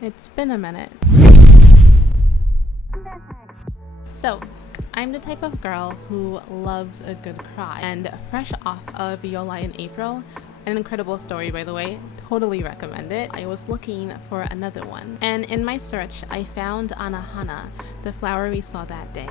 It's been a minute. So, I'm the type of girl who loves a good cry, and fresh off of Yolai in April, an incredible story by the way, totally recommend it, I was looking for another one. And in my search, I found Anohana, the flower we saw that day.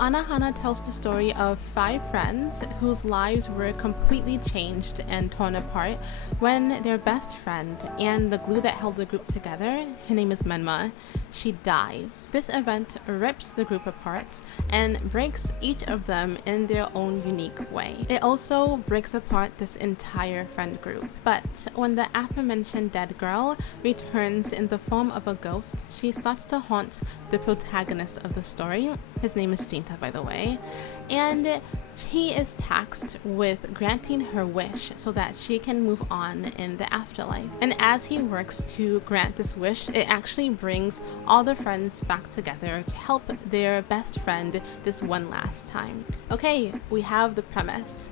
Anohana tells the story of 5 friends whose lives were completely changed and torn apart when their best friend and the glue that held the group together, her name is Menma, she dies. This event rips the group apart and breaks each of them in their own unique way. It also breaks apart this entire friend group. But when the aforementioned dead girl returns in the form of a ghost, she starts to haunt the protagonist of the story. His name is Jinta, by the way, and he is tasked with granting her wish so that she can move on in the afterlife. And as he works to grant this wish, it actually brings all the friends back together to help their best friend this one last time. Okay, we have the premise.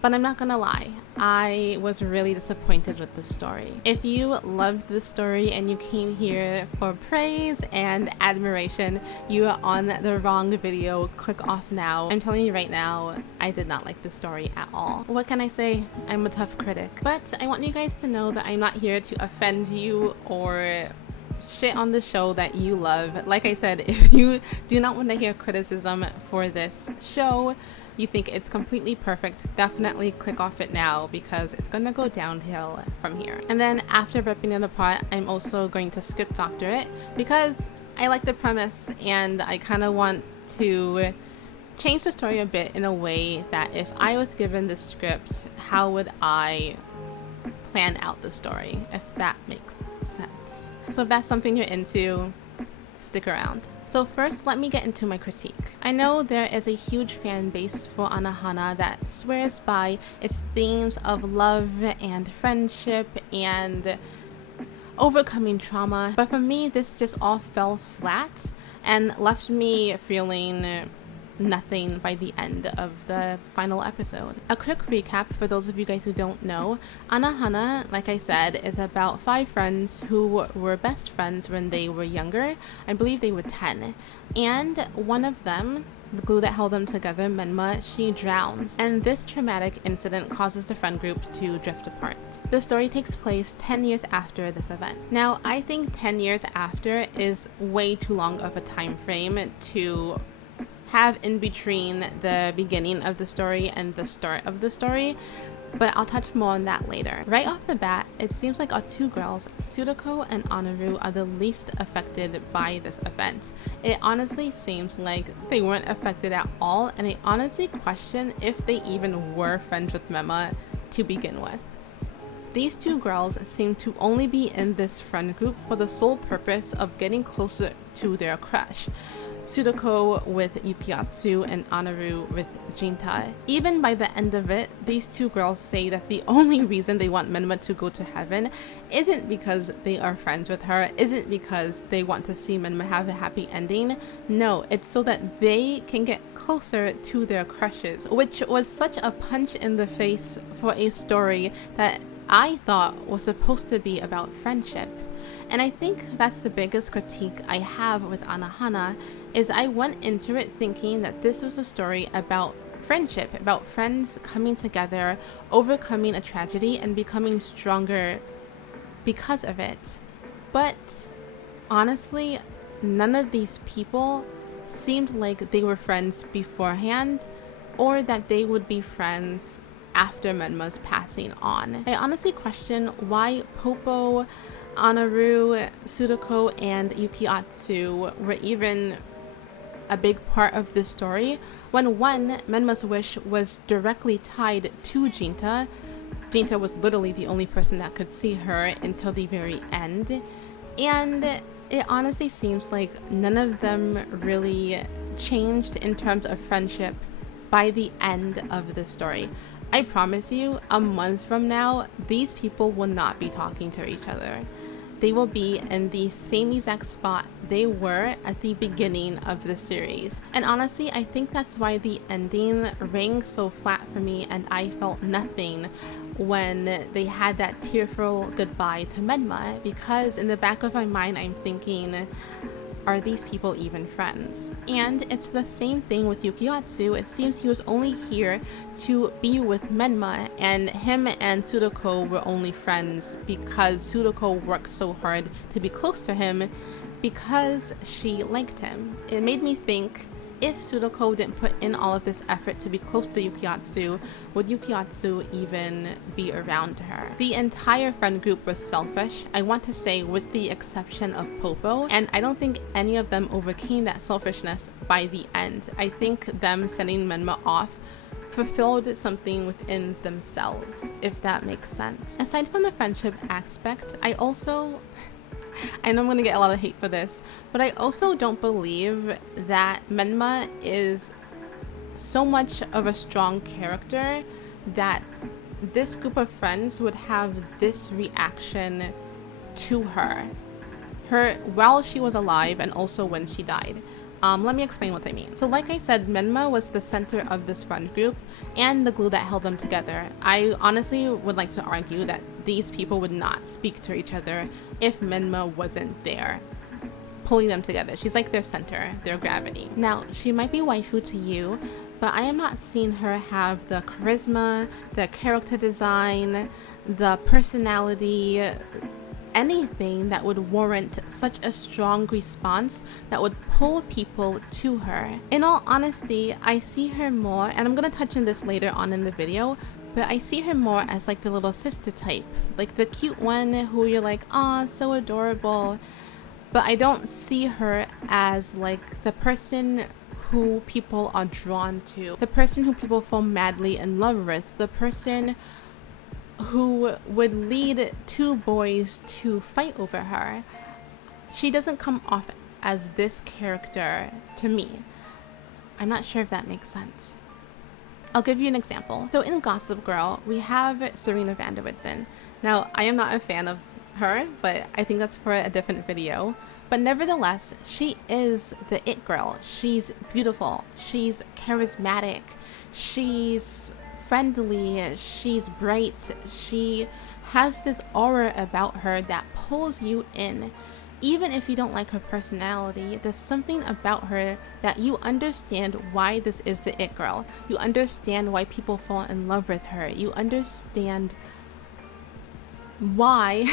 But I'm not gonna lie, I was really disappointed with this story. If you loved this story and you came here for praise and admiration, you are on the wrong video. Click off now. I'm telling you right now, I did not like this story at all. What can I say? I'm a tough critic. But I want you guys to know that I'm not here to offend you or shit on the show that you love. Like I said, if you do not want to hear criticism for this show, you think it's completely perfect, definitely click off it now because it's gonna go downhill from here. And then after ripping it apart, I'm also going to script doctor it because I like the premise and I kind of want to change the story a bit in a way that if I was given the script, how would I plan out the story, if that makes sense. So if that's something you're into, stick around. So first, let me get into my critique. I know there is a huge fan base for Anohana that swears by its themes of love and friendship and overcoming trauma, but for me this just all fell flat and left me feeling nothing by the end of the final episode. A quick recap for those of you guys who don't know, Anohana, like I said, is about 5 friends who were best friends when they were younger. I believe they were 10. And one of them, the glue that held them together, Menma, she drowns. And this traumatic incident causes the friend group to drift apart. The story takes place 10 years after this event. Now, I think 10 years after is way too long of a time frame to have in between the beginning of the story and the start of the story, but I'll touch more on that later. Right off the bat, it seems like our 2 girls, Sudoko and Anaru, are the least affected by this event. It honestly seems like they weren't affected at all, and I honestly question if they even were friends with Menma to begin with. These 2 girls seem to only be in this friend group for the sole purpose of getting closer to their crush. Sudoko with Yukiatsu and Anaru with Jinta. Even by the end of it, these 2 girls say that the only reason they want Menma to go to heaven isn't because they are friends with her, isn't because they want to see Menma have a happy ending. No, it's so that they can get closer to their crushes, which was such a punch in the face for a story that I thought was supposed to be about friendship. And I think that's the biggest critique I have with Anohana, is I went into it thinking that this was a story about friendship, about friends coming together, overcoming a tragedy, and becoming stronger because of it. But honestly, none of these people seemed like they were friends beforehand, or that they would be friends after Menma's passing on. I honestly question why Popo, Anaru, Sudoko, and Yukiatsu were even a big part of this story when one, Menma's wish was directly tied to Jinta. Jinta was literally the only person that could see her until the very end. And it honestly seems like none of them really changed in terms of friendship by the end of the story. I promise you, a month from now, these people will not be talking to each other. They will be in the same exact spot they were at the beginning of the series. And honestly, I think that's why the ending rang so flat for me and I felt nothing when they had that tearful goodbye to Menma, because in the back of my mind I'm thinking, are these people even friends? And it's the same thing with Yukiatsu. It seems he was only here to be with Menma, and him and Sudoko were only friends because Sudoko worked so hard to be close to him because she liked him. It made me think, if Sudoko didn't put in all of this effort to be close to Yukiatsu, would Yukiatsu even be around her? The entire friend group was selfish, I want to say, with the exception of Popo, and I don't think any of them overcame that selfishness by the end. I think them sending Menma off fulfilled something within themselves, if that makes sense. Aside from the friendship aspect, I know I'm going to get a lot of hate for this, but I also don't believe that Menma is so much of a strong character that this group of friends would have this reaction to her while she was alive and also when she died. Let me explain what I mean. So like I said, Menma was the center of this friend group and the glue that held them together. I honestly would like to argue that these people would not speak to each other if Menma wasn't there, pulling them together. She's like their center, their gravity. Now, she might be waifu to you, but I am not seeing her have the charisma, the character design, the personality, anything that would warrant such a strong response that would pull people to her. In all honesty, I see her more, and I'm gonna touch on this later on in the video, but I see her more as like the little sister type, like the cute one who you're like, "Aw, so adorable." But I don't see her as like the person who people are drawn to, the person who people fall madly in love with, the person who would lead two boys to fight over her. She doesn't come off as this character to me. I'm not sure if that makes sense. I'll give you an example. So in Gossip Girl, we have Serena van der Woodsen. Now, I am not a fan of her, but I think that's for a different video. But nevertheless, she is the it girl. She's beautiful. She's charismatic. She's friendly, she's bright, she has this aura about her that pulls you in. Even if you don't like her personality, there's something about her that you understand why this is the it girl. You understand why people fall in love with her. You understand why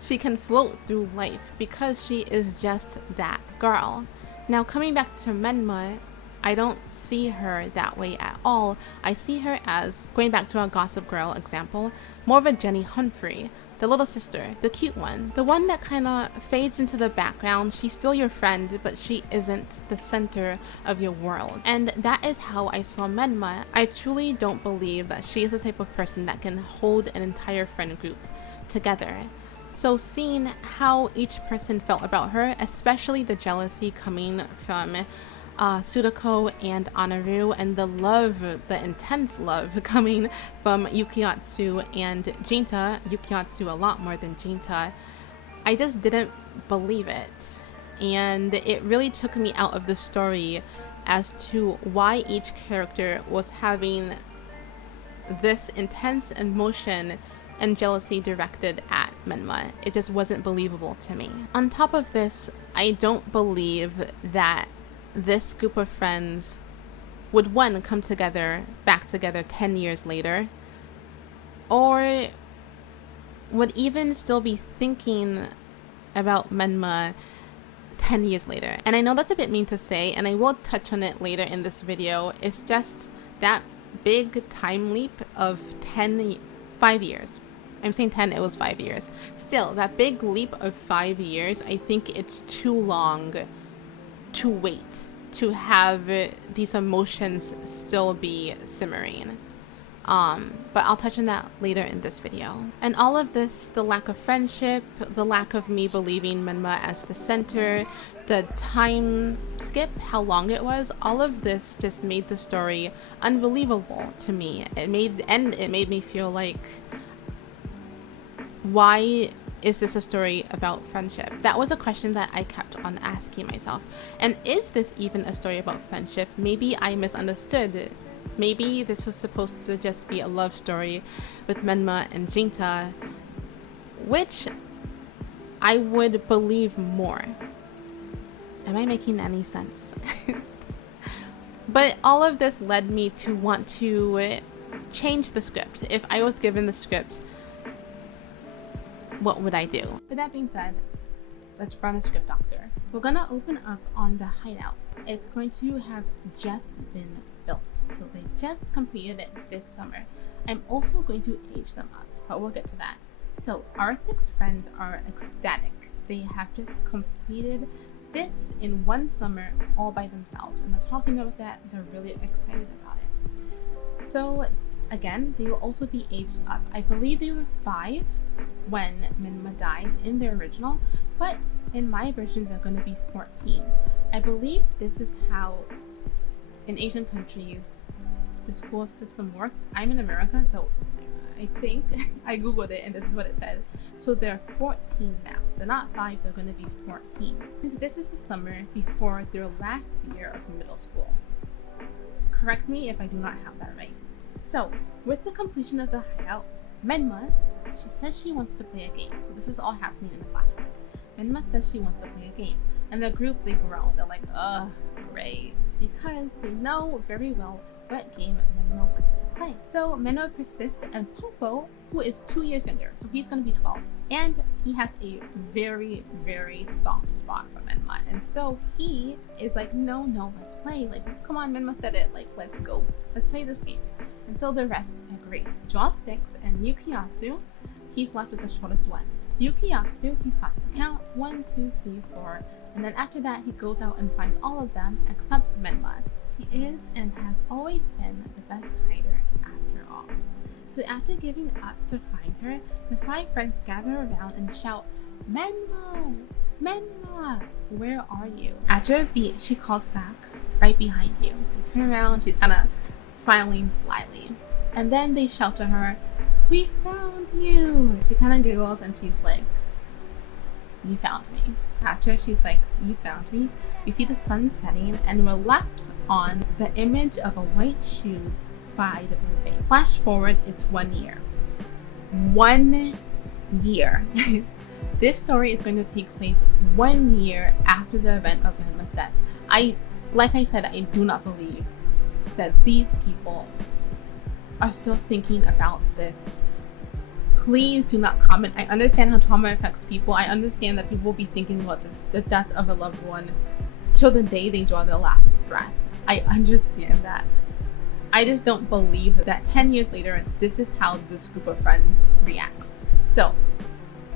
she can float through life, because she is just that girl. Now, coming back to Menma, I don't see her that way at all. I see her as, going back to our Gossip Girl example, more of a Jenny Humphrey, the little sister, the cute one, the one that kind of fades into the background. She's still your friend, but she isn't the center of your world. And that is how I saw Menma. I truly don't believe that she is the type of person that can hold an entire friend group together. So seeing how each person felt about her, especially the jealousy coming from Sudoko and Anaru, and the love, the intense love coming from Yukiatsu and Jinta, Yukiatsu a lot more than Jinta, I just didn't believe it. And it really took me out of the story as to why each character was having this intense emotion and jealousy directed at Menma. It just wasn't believable to me. On top of this, I don't believe that this group of friends would, one, come together, back together 10 years later, or would even still be thinking about Menma 10 years later. And I know that's a bit mean to say, and I will touch on it later in this video. It's just that big time leap of 5 years. I'm saying 10, it was 5 years. Still, that big leap of 5 years, I think it's too long to wait to have these emotions still be simmering. But I'll touch on that later in this video. And all of this, the lack of friendship, the lack of me believing Menma as the center, the time skip, how long it was, all of this just made the story unbelievable to me. It made me feel like, why is this a story about friendship? That was a question that I kept on asking myself. And is this even a story about friendship? Maybe I misunderstood it. Maybe this was supposed to just be a love story with Menma and Jinta, which I would believe more. Am I making any sense? But all of this led me to want to change the script. If I was given the script, what would I do? With that being said, let's run a script doctor. We're gonna open up on the hideout. It's going to have just been built, so they just completed it this summer. I'm also going to age them up, but we'll get to that. So our 6 friends are ecstatic. They have just completed this in one summer all by themselves, and they're talking about that. They're really excited about it. So again, they will also be aged up. I believe they were 5 when Menma died in the original, but in my version they're going to be 14. I believe this is how in Asian countries the school system works. I'm in America, so I think I googled it and this is what it said. So they're 14 now. They're not 5, they're going to be 14. This is the summer before their last year of middle school. Correct me if I do not have that right. So with the completion of the hideout, Menma, she says she wants to play a game. So this is all happening in the flashback. Menma says she wants to play a game. And the group, they groan. They're like, ugh, great. Because they know very well what game Menma wants to play. So Menma persists, and Popo, who is 2 years younger, so he's going to be 12. And he has a very, very soft spot for Menma. And so he is like, no, let's play. Like, come on, Menma said it. Like, let's go. Let's play this game. And so the rest agree. Draw sticks, and Yukiyasu, he's left with the shortest one. Yukiyasu, he starts to count 1, 2, 3, 4, and then after that he goes out and finds all of them except Menma. She is and has always been the best hider after all. So after giving up to find her, the 5 friends gather around and shout, Menma! Menma! Where are you? After a beat, she calls back, right behind you. They turn around, she's kind of smiling slyly. And then they shout to her, we found you! She kind of giggles and she's like, you found me. After she's like, you found me, we see the sun setting and we're left on the image of a white shoe by the blue bay. Flash forward, it's 1 year. 1 year. This story is going to take place 1 year after the event of Menma's death. Like I said, I do not believe that these people are still thinking about this. Please do not comment. I understand how trauma affects people. I understand that people will be thinking about the death of a loved one till the day they draw their last breath. I understand that. I just don't believe that 10 years later, this is how this group of friends reacts. So,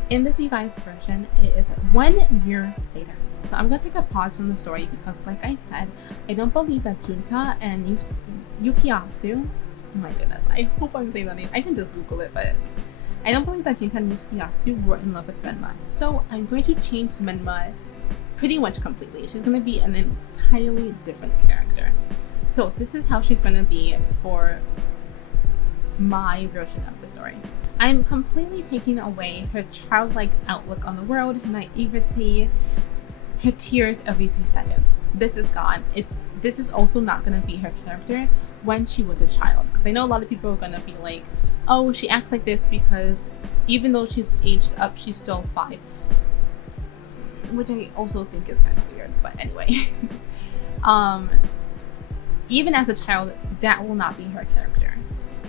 in this revised version, it is 1 year later. So I'm going to take a pause from the story because, like I said, I don't believe that Junta and Yukiyasu, oh my goodness, I hope I'm saying that name. I can just Google it, but I don't believe that Junta and Yukiyasu were in love with Menma. So I'm going to change Menma pretty much completely. She's going to be an entirely different character. So this is how she's going to be for my version of the story. I'm completely taking away her childlike outlook on the world, her naivety, her tears every 3 seconds. This is gone. This is also not going to be her character when she was a child. Because I know a lot of people are going to be like, oh, she acts like this because even though she's aged up, she's still 5. Which I also think is kind of weird, but anyway. Even as a child, that will not be her character.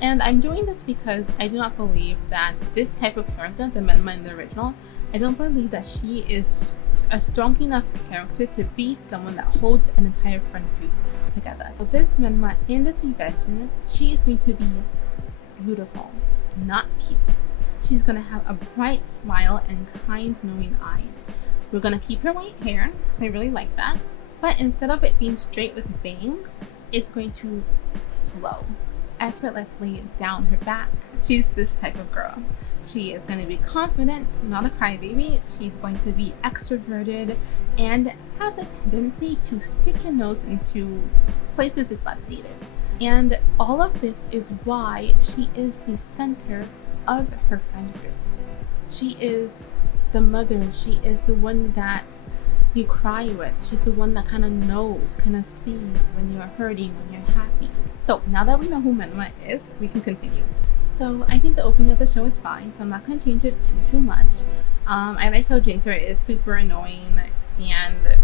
And I'm doing this because I do not believe that this type of character, the Menma in the original, I don't believe that she is a strong enough character to be someone that holds an entire friend group together. So this Menma in this reversion, she is going to be beautiful, not cute. She's gonna have a bright smile and kind, knowing eyes. We're gonna keep her white hair, because I really like that. But instead of it being straight with bangs, it's going to flow effortlessly down her back. She's this type of girl. She is going to be confident, not a crybaby. She's going to be extroverted and has a tendency to stick her nose into places it's not needed. And all of this is why she is the center of her friend group. She is the mother. She is the one that you cry with. She's the one that kind of knows, kind of sees when you're hurting, when you're happy. So now that we know who Menma is, we can continue. So I think the opening of the show is fine, so I'm not going to change it too much. I like how Jinta is super annoying, and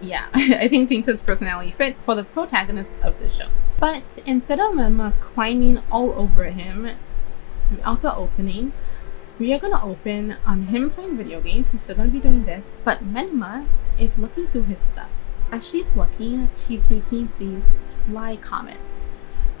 yeah, I think Jinta's personality fits for the protagonist of the show. But instead of Menma climbing all over him throughout the opening, we are going to open on him playing video games. He's still going to be doing this, but Menma is looking through his stuff. As she's looking, she's making these sly comments.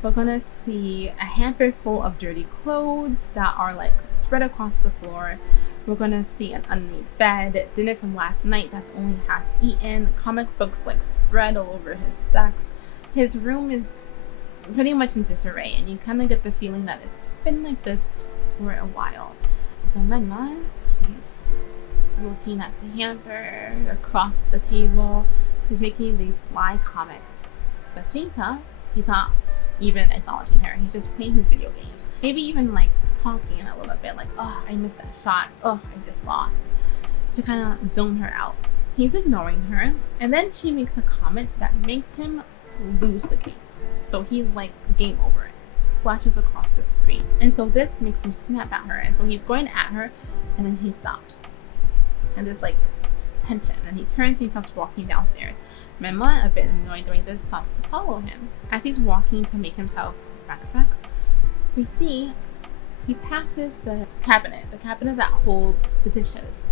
We're gonna see a hamper full of dirty clothes that are like spread across the floor. We're gonna see an unmade bed, dinner from last night that's only half eaten, comic books like spread all over his desk. His room is pretty much in disarray, and you kind of get the feeling that it's been like this for a while. So Menma, she's looking at the hamper across the table. She's making these sly comments. But Jinta, he's not even acknowledging her. He's just playing his video games. Maybe even like talking a little bit, like, oh, I missed that shot. Oh, I just lost. To kind of zone her out. He's ignoring her. And then she makes a comment that makes him lose the game. So he's like, game over. It flashes across the screen. And so this makes him snap at her. And so he's going at her, and then he stops. And there's like tension, and he turns and he starts walking downstairs. Menma, a bit annoyed doing this, starts to follow him. As he's walking to make himself breakfast, we see he passes the cabinet that holds the dishes,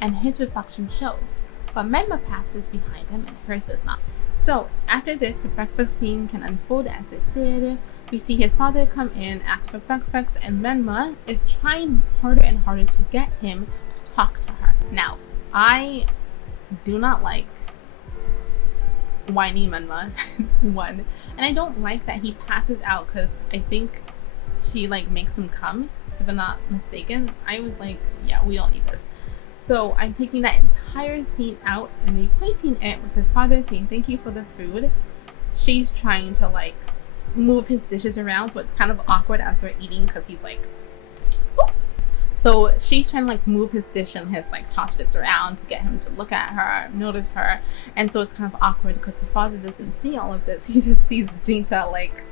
and his reflection shows. But Menma passes behind him and hers does not. So after this, the breakfast scene can unfold as it did. We see his father come in, ask for breakfast, and Menma is trying harder and harder to get him to talk to her. Now, I do not like whiny Menma, one. And I don't like that he passes out, because I think she like makes him come, if I'm not mistaken. I was like, yeah, we all need this. So I'm taking that entire scene out and replacing it with his father saying thank you for the food. She's trying to like move his dishes around, so it's kind of awkward as they're eating, because he's like, whoop. So she's trying to like move his dish and his like chopsticks around to get him to look at her, notice her. And so it's kind of awkward because the father doesn't see all of this. He just sees Jinta like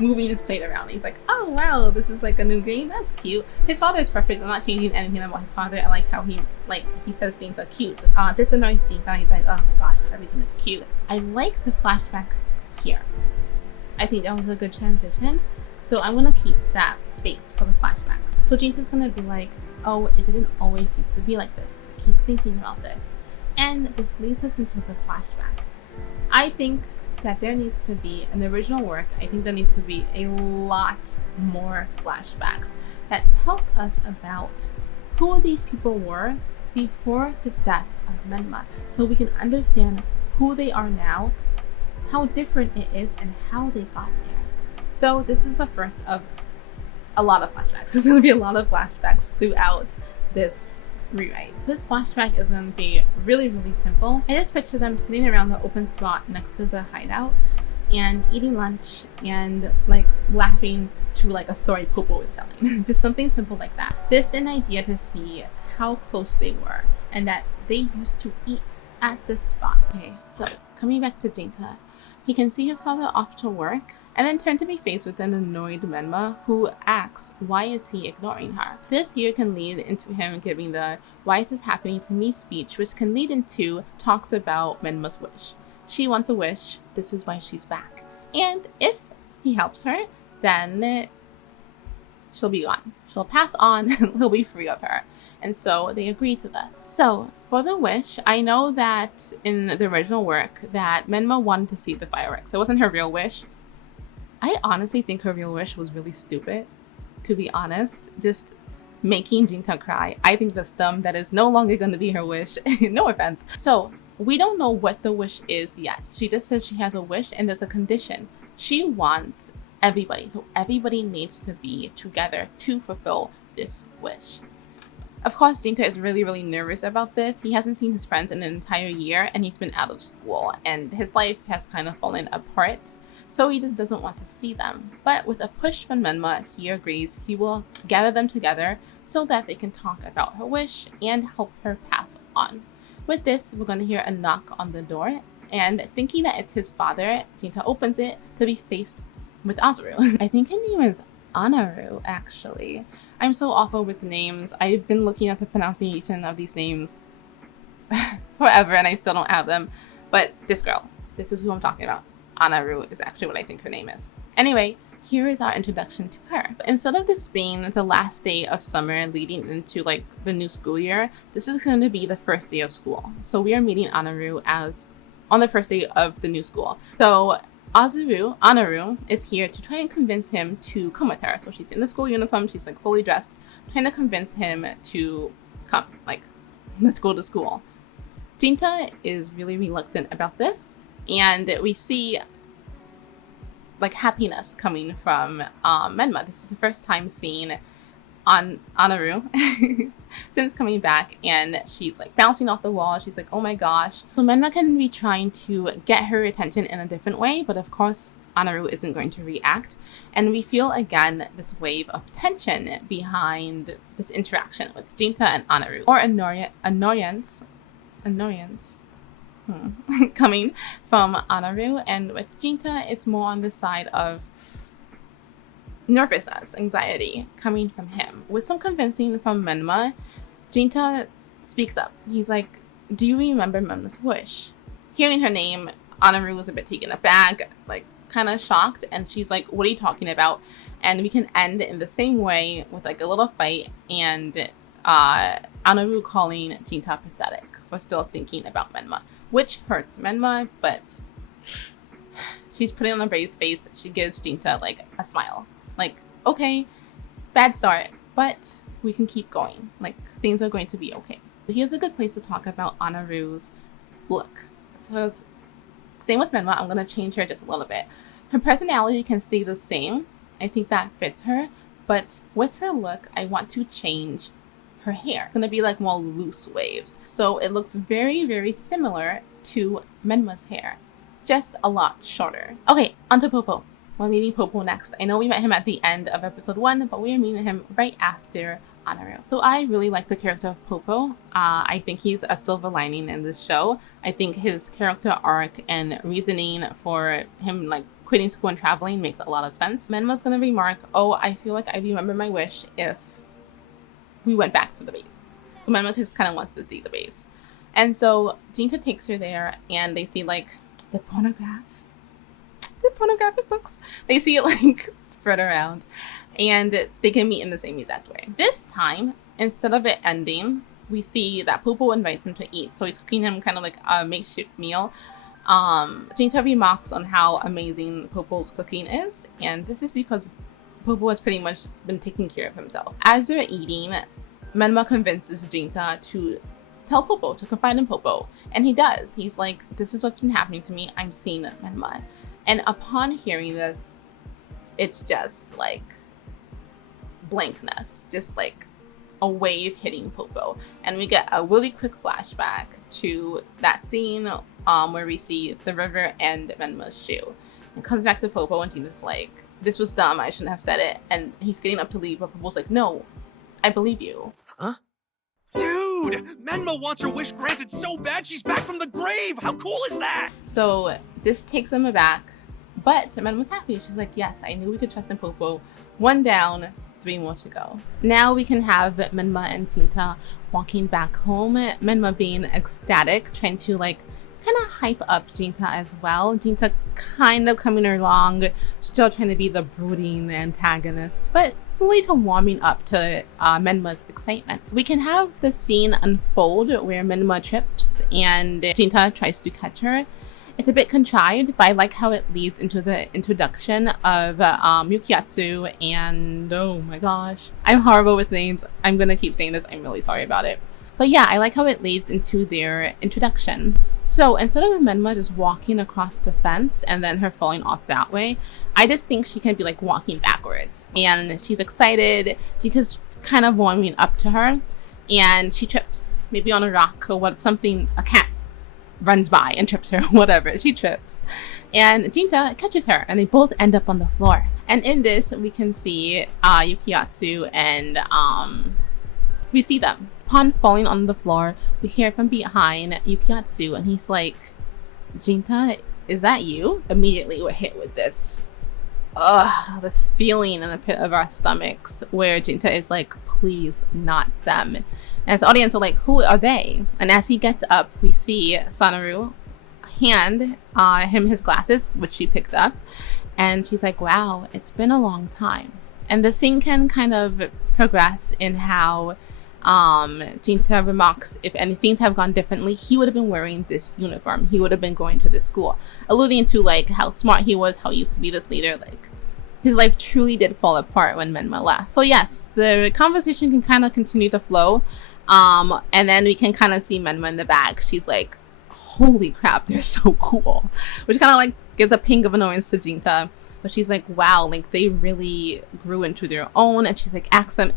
moving his plate around. He's like, oh wow, this is like a new game. That's cute. His father is perfect. I'm not changing anything about his father. I like how he says things are cute. This annoys Jinta. He's like, oh my gosh, everything is cute. I like the flashback here. I think that was a good transition. So I'm gonna keep that space for the flashback. So Jinta's gonna be like, oh, it didn't always used to be like this. Like, he's thinking about this. And this leads us into the flashback. I think that there needs to be, in the original work, I think there needs to be a lot more flashbacks that tells us about who these people were before the death of Menma, so we can understand who they are now, how different it is, and how they got there. So this is the first of a lot of flashbacks. There's going to be a lot of flashbacks throughout this rewrite. This flashback is going to be really, really simple. I just picture them sitting around the open spot next to the hideout and eating lunch and like laughing to like a story Popo is telling. Just something simple like that. Just an idea to see how close they were and that they used to eat at this spot. Okay, so coming back to Jinta, he can see his father off to work and then turn to be faced with an annoyed Menma who asks why is he ignoring her. This here can lead into him giving the why is this happening to me speech, which can lead into talks about Menma's wish. She wants a wish, this is why she's back. And if he helps her, then she'll be gone. She'll pass on and he'll be free of her. And so they agree to this. So for the wish, I know that in the original work that Menma wanted to see the fireworks. It wasn't her real wish. I honestly think her real wish was really stupid. to be honest, just making Jinta cry. I think that's dumb. That is no longer going to be her wish. No offense. So we don't know what the wish is yet. She just says she has a wish and there's a condition. She wants everybody. So everybody needs to be together to fulfill this wish. Of course, Jinta is really, really nervous about this. He hasn't seen his friends in an entire year and he's been out of school and his life has kind of fallen apart. So he just doesn't want to see them. But with a push from Menma, he agrees he will gather them together so that they can talk about her wish and help her pass on. With this, we're going to hear a knock on the door, and thinking that it's his father, Jinta opens it to be faced with Azuru. I think her name is Anaru, actually. I'm so awful with names. I've been looking at the pronunciation of these names forever and I still don't have them. But this girl, this is who I'm talking about. Anaru is actually what I think her name is. Anyway, here is our introduction to her. Instead of this being the last day of summer leading into like the new school year, this is going to be the first day of school. So we are meeting Anaru as on the first day of the new school. So Anaru is here to try and convince him to come with her. So she's in the school uniform, she's like fully dressed, trying to convince him to come, like, let's go to school. Jinta is really reluctant about this, and we see like happiness coming from Menma. This is the first time seeing Anaru since coming back, and she's like bouncing off the wall. She's like, oh my gosh. So Menma can be trying to get her attention in a different way, but of course Anaru isn't going to react, and we feel again this wave of tension behind this interaction with Jinta and Anaru, or annoyance coming from Anaru, and with Jinta it's more on the side of nervousness, anxiety coming from him. With some convincing from Menma, Jinta speaks up. He's like, do you remember Menma's wish? Hearing her name, Anaru was a bit taken aback, like kind of shocked, and she's like, what are you talking about? And we can end in the same way with like a little fight, and Anaru calling Jinta pathetic for still thinking about Menma, which hurts Menma, but she's putting on a brave face. She gives Jinta like a smile. Like, okay, bad start, but we can keep going. Like, things are going to be okay. But here's a good place to talk about Anaru's look. So, same with Menma, I'm going to change her just a little bit. Her personality can stay the same. I think that fits her. But with her look, I want to change her hair. It's going to be like more loose waves. So it looks very, very similar to Menma's hair, just a lot shorter. Okay, onto Popo. We're meeting Popo next. I know we met him at the end of episode 1, but we are meeting him right after Anaru. So I really like the character of Popo. I think he's a silver lining in this show. I think his character arc and reasoning for him like quitting school and traveling makes a lot of sense. Menma's gonna remark, oh, I feel like I remember my wish if we went back to the base. So Menma just kind of wants to see the base. And so Jinta takes her there and they see like the pornographic books. They see it like spread around and they can meet in the same exact way. This time, instead of it ending, we see that Popo invites him to eat. So he's cooking him kind of like a makeshift meal. Jinta remarks on how amazing Popo's cooking is, and this is because Popo has pretty much been taking care of himself. As they're eating, Menma convinces Jinta to tell Popo, to confide in Popo, and he does. He's like, this is what's been happening to me. I'm seeing Menma. And upon hearing this, it's just like blankness, just like a wave hitting Popo. And we get a really quick flashback to that scene where we see the river and Menma's shoe. It comes back to Popo and he's like, this was dumb, I shouldn't have said it. And he's getting up to leave, but Popo's like, no, I believe you. Huh? Dude, Menma wants her wish granted so bad she's back from the grave. How cool is that? So this takes them aback, but Menma's happy. She's like, yes, I knew we could trust in Popo. 1 down, 3 more to go. Now we can have Menma and Jinta walking back home. Menma being ecstatic, trying to like kind of hype up Jinta as well. Jinta kind of coming along, still trying to be the brooding antagonist, but slowly to warming up to Menma's excitement. We can have the scene unfold where Menma trips and Jinta tries to catch her. It's a bit contrived, but I like how it leads into the introduction of Yukiatsu and, oh my gosh, I'm horrible with names. I'm gonna keep saying this. I'm really sorry about it. But yeah, I like how it leads into their introduction. So instead of Menma just walking across the fence and then her falling off that way, I just think she can be like walking backwards. And she's excited. Jinta's kind of warming up to her, and she trips, maybe on a rock or what, something, a cat runs by and trips her, whatever, she trips. And Jinta catches her, and they both end up on the floor. And in this, we can see Yukiatsu, and we see them. Upon falling on the floor, we hear from behind Yukiatsu, and he's like, Jinta, is that you? Immediately we're hit with this feeling in the pit of our stomachs where Jinta is like, please, not them. And as the audience, we're like, who are they? And as he gets up, we see Sanaru hand him his glasses, which she picked up, and she's like, wow, it's been a long time. And the scene can kind of progress in how Jinta remarks, if any things have gone differently, he would have been wearing this uniform. He would have been going to this school, alluding to like how smart he was, how he used to be this leader. Like his life truly did fall apart when Menma left. So yes, the conversation can kind of continue to flow, and then we can kind of see Menma in the back. She's like, holy crap, they're so cool, which kind of like gives a ping of annoyance to Jinta. But she's like, wow, like they really grew into their own. And she's like, ask them,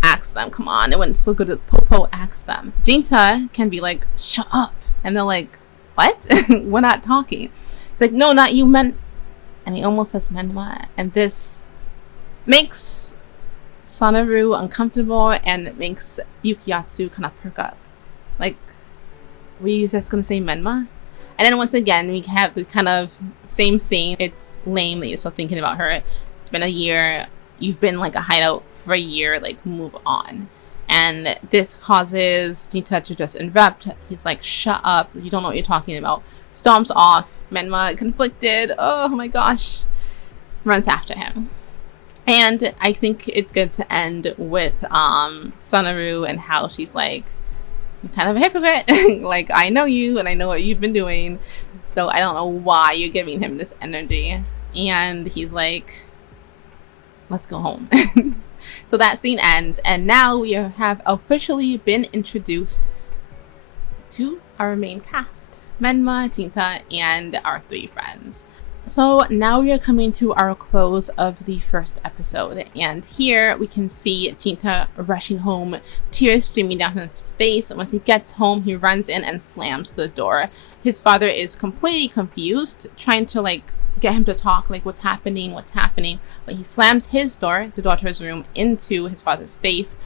come on. It went so good with Popo, ask them. Jinta can be like, shut up. And they're like, what? We're not talking. It's like, no, not you, Men. And he almost says Menwa. And this makes Sanaru uncomfortable, and it makes Yukiatsu kind of perk up. Like, were you just going to say Menma? And then once again, we have the kind of same scene. It's lame that you're still thinking about her. It's been a year. You've been like a hideout for a year. Like, move on. And this causes Jinta to just interrupt. He's like, shut up. You don't know what you're talking about. Stomps off. Menma, conflicted. Oh my gosh. Runs after him. And I think it's good to end with Sanaru and how she's like, you're kind of a hypocrite. Like, I know you and I know what you've been doing, so I don't know why you're giving him this energy. And he's like, let's go home. So that scene ends, and now we have officially been introduced to our main cast, Menma, Jinta, and our three friends. So now we are coming to our close of the first episode, and here we can see Jinta rushing home, tears streaming down his face. Once he gets home, he runs in and slams the door. His father is completely confused, trying to like get him to talk, like what's happening, but he slams his door, the daughter's room, into his father's face,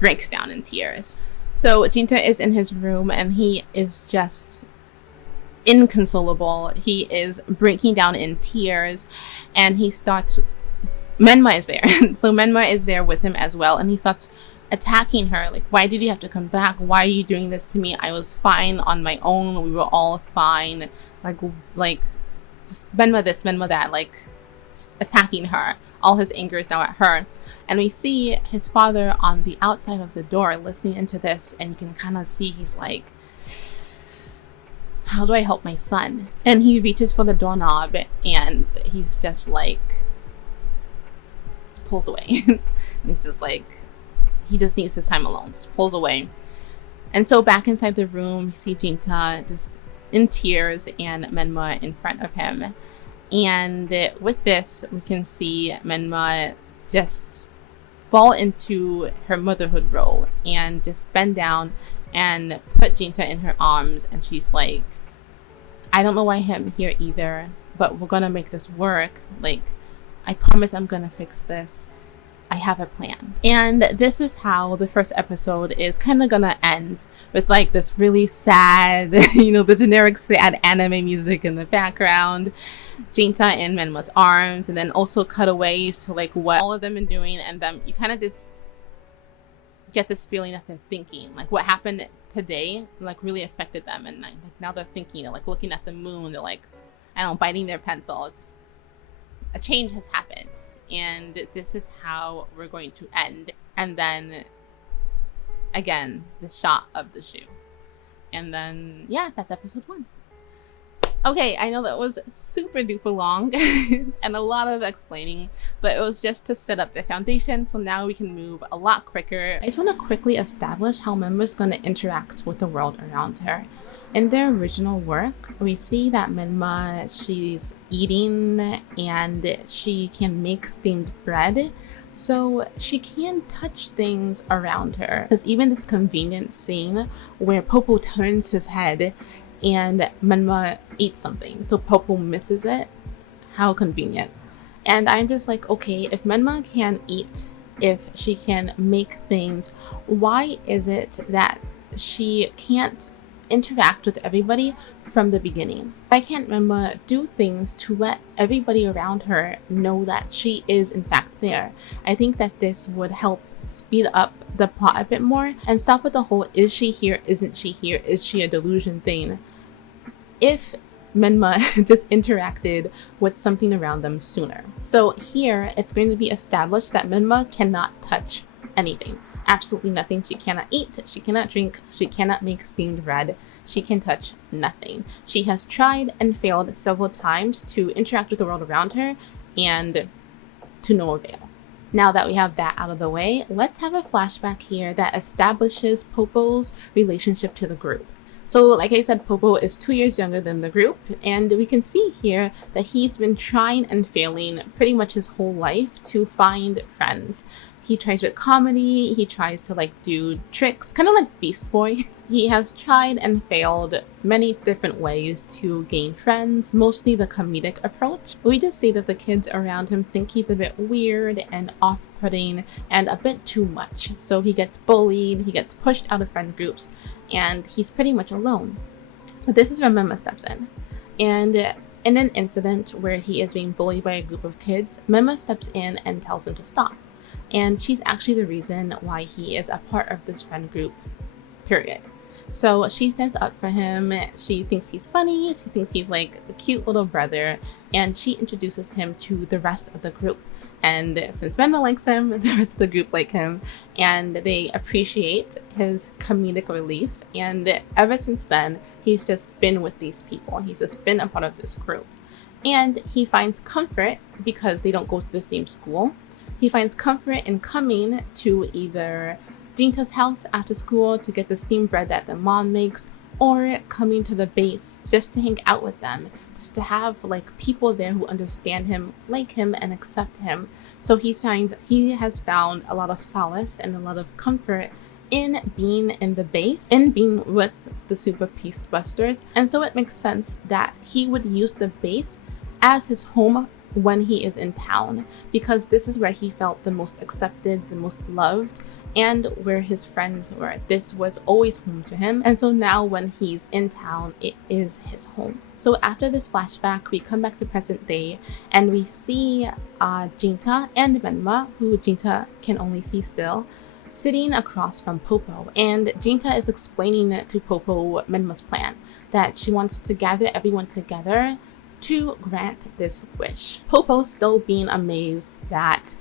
breaks down in tears. So Jinta is in his room, and he is just inconsolable. He is breaking down in tears, and he starts, Menma is there. So Menma is there with him as well, and he starts attacking her, like, why did you have to come back? Why are you doing this to me? I was fine on my own. We were all fine. Like just Menma this, Menma that, like attacking her. All his anger is now at her. And we see his father on the outside of the door listening into this, and you can kind of see he's like, how do I help my son? And he reaches for the doorknob, and he's just like, just pulls away. And he's just like, he just needs this time alone, just pulls away. And so back inside the room, we see Jinta just in tears and Menma in front of him. And with this, we can see Menma just fall into her motherhood role and just bend down and put Jinta in her arms, and she's like, I don't know why I'm here either, but we're gonna make this work. Like, I promise I'm gonna fix this. I have a plan. And this is how the first episode is kind of gonna end, with like this really sad, you know, the generic sad anime music in the background, Jinta in Menma's arms, and then also cutaways to like what all of them are doing, and then you kind of just get this feeling that they're thinking, like what happened today like really affected them, and like now they're thinking, they're like looking at the moon, they're like, I don't know, biting their pencil. It's a change has happened, and this is how we're going to end. And then again, the shot of the shoe, and then yeah, that's episode 1. Okay, I know that was super duper long and a lot of explaining, but it was just to set up the foundation, so now we can move a lot quicker. I just want to quickly establish how Menma's going to interact with the world around her. In their original work, we see that Menma, she's eating and she can make steamed bread, so she can touch things around her. There's even this convenient scene where Popo turns his head and Menma eats something, so Popo misses it. How convenient. And I'm just like, okay, if Menma can eat, if she can make things, why is it that she can't interact with everybody from the beginning? Why can't Menma do things to let everybody around her know that she is in fact there? I think that this would help speed up the plot a bit more and stop with the whole is she here, isn't she here, is she a delusion thing. If Menma just interacted with something around them sooner. So here it's going to be established that Menma cannot touch anything. Absolutely nothing. She cannot eat, she cannot drink, she cannot make steamed bread, she can touch nothing. She has tried and failed several times to interact with the world around her, and to no avail. Now that we have that out of the way, let's have a flashback here that establishes Popo's relationship to the group. So like I said, Popo is 2 years younger than the group, and we can see here that he's been trying and failing pretty much his whole life to find friends. He tries with comedy, he tries to do tricks, kind of like Beast Boy. He has tried and failed many different ways to gain friends, mostly the comedic approach. We just see that the kids around him think he's a bit weird and off-putting and a bit too much. So he gets bullied, he gets pushed out of friend groups, and he's pretty much alone. But this is where Menma steps in. And in an incident where he is being bullied by a group of kids, Menma steps in and tells him to stop. And she's actually the reason why he is a part of this friend group, period. So she stands up for him, she thinks he's funny, she thinks he's like a cute little brother, and she introduces him to the rest of the group. And since Menma likes him, the rest of the group like him, and they appreciate his comedic relief. And ever since then, he's just been with these people, he's just been a part of this group. And he finds comfort because they don't go to the same school. He finds comfort in coming to either Jinta's house after school to get the steamed bread that the mom makes, or coming to the base just to hang out with them, just to have people there who understand him, like him, and accept him. So he has found a lot of solace and a lot of comfort in being in the base, in being with the Super Peace Busters. And so it makes sense that he would use the base as his home when he is in town, because this is where he felt the most accepted, the most loved, and where his friends were. This was always home to him, and so now when he's in town, it is his home. So after this flashback, we come back to present day, and we see Jinta and Menma, who Jinta can only see still, sitting across from Popo. And Jinta is explaining to Popo Menma's plan, that she wants to gather everyone together to grant this wish. Popo, still being amazed that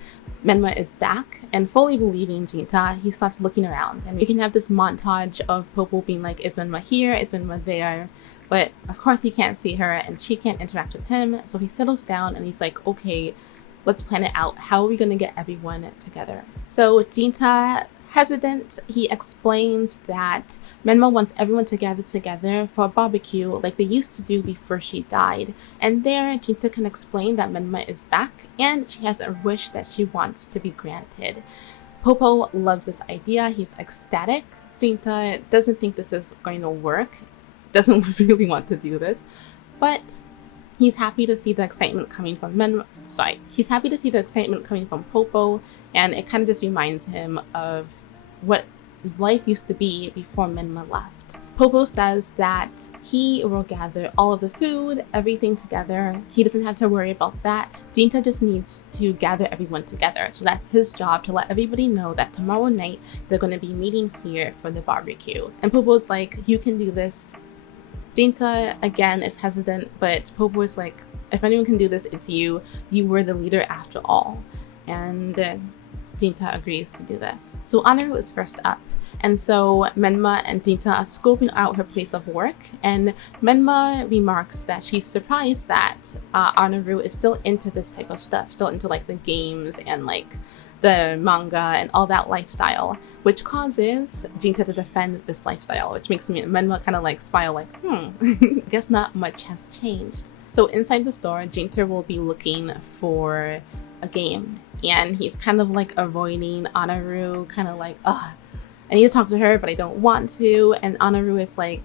Menma is back and fully believing Jinta, he starts looking around, and we can have this montage of Popo being like, is Menma here, is Menma there? But of course he can't see her and she can't interact with him, so he settles down and he's like, okay, let's plan it out. How are we gonna get everyone together? So Jinta, hesitant, he explains that Menma wants everyone to gather together for a barbecue like they used to do before she died. And there, Jinta can explain that Menma is back and she has a wish that she wants to be granted. Popo loves this idea, he's ecstatic. Jinta doesn't think this is going to work, doesn't really want to do this, but he's happy to see the excitement coming from he's happy to see the excitement coming from Popo, and it kind of just reminds him of what life used to be before Menma left. Popo says that he will gather all of the food, everything together. He doesn't have to worry about that. Jinta just needs to gather everyone together. So that's his job, to let everybody know that tomorrow night they're going to be meeting here for the barbecue. And Popo's like, you can do this. Jinta, again, is hesitant, but Popo is like, if anyone can do this, it's you. You were the leader after all. And Jinta agrees to do this. So Anaru is first up, And so Menma and Jinta are scoping out her place of work, and Menma remarks that she's surprised that Anaru is still into this type of stuff, still into like the games and like the manga and all that lifestyle, which causes Jinta to defend this lifestyle, which makes Menma kind of like smile like, guess not much has changed. So inside the store, Jinta will be looking for a game, and he's kind of like avoiding Anaru, kind of like, ugh, I need to talk to her, but I don't want to. And Anaru is like,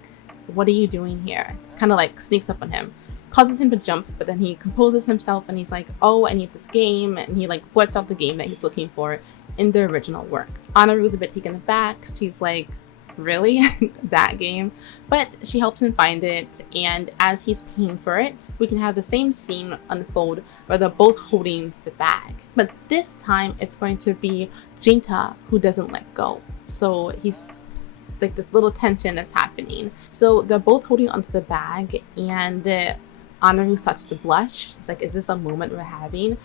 what are you doing here? Kind of like sneaks up on him, causes him to jump, but then he composes himself and he's like, oh, I need this game. And he like blurts out the game that he's looking for in the original work. Anaru's a bit taken aback. She's like, really? That game? But she helps him find it, and as he's paying for it, we can have the same scene unfold where they're both holding the bag. But this time it's going to be Jinta who doesn't let go. So he's like this little tension that's happening. So they're both holding onto the bag, and Anaru starts to blush. She's like, is this a moment we're having?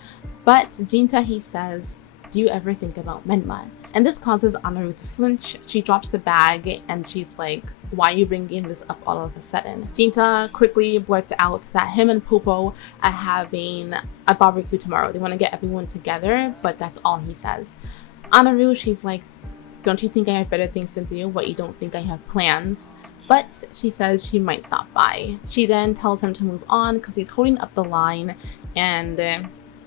But Jinta, he says, do you ever think about Menma? And this causes Anaru to flinch. She drops the bag and she's like, why are you bringing this up all of a sudden? Jinta quickly blurts out that him and Popo are having a barbecue tomorrow. They want to get everyone together, but that's all he says. Anaru, she's like, don't you think I have better things to do? What, you don't think I have plans? But she says she might stop by. She then tells him to move on because he's holding up the line, and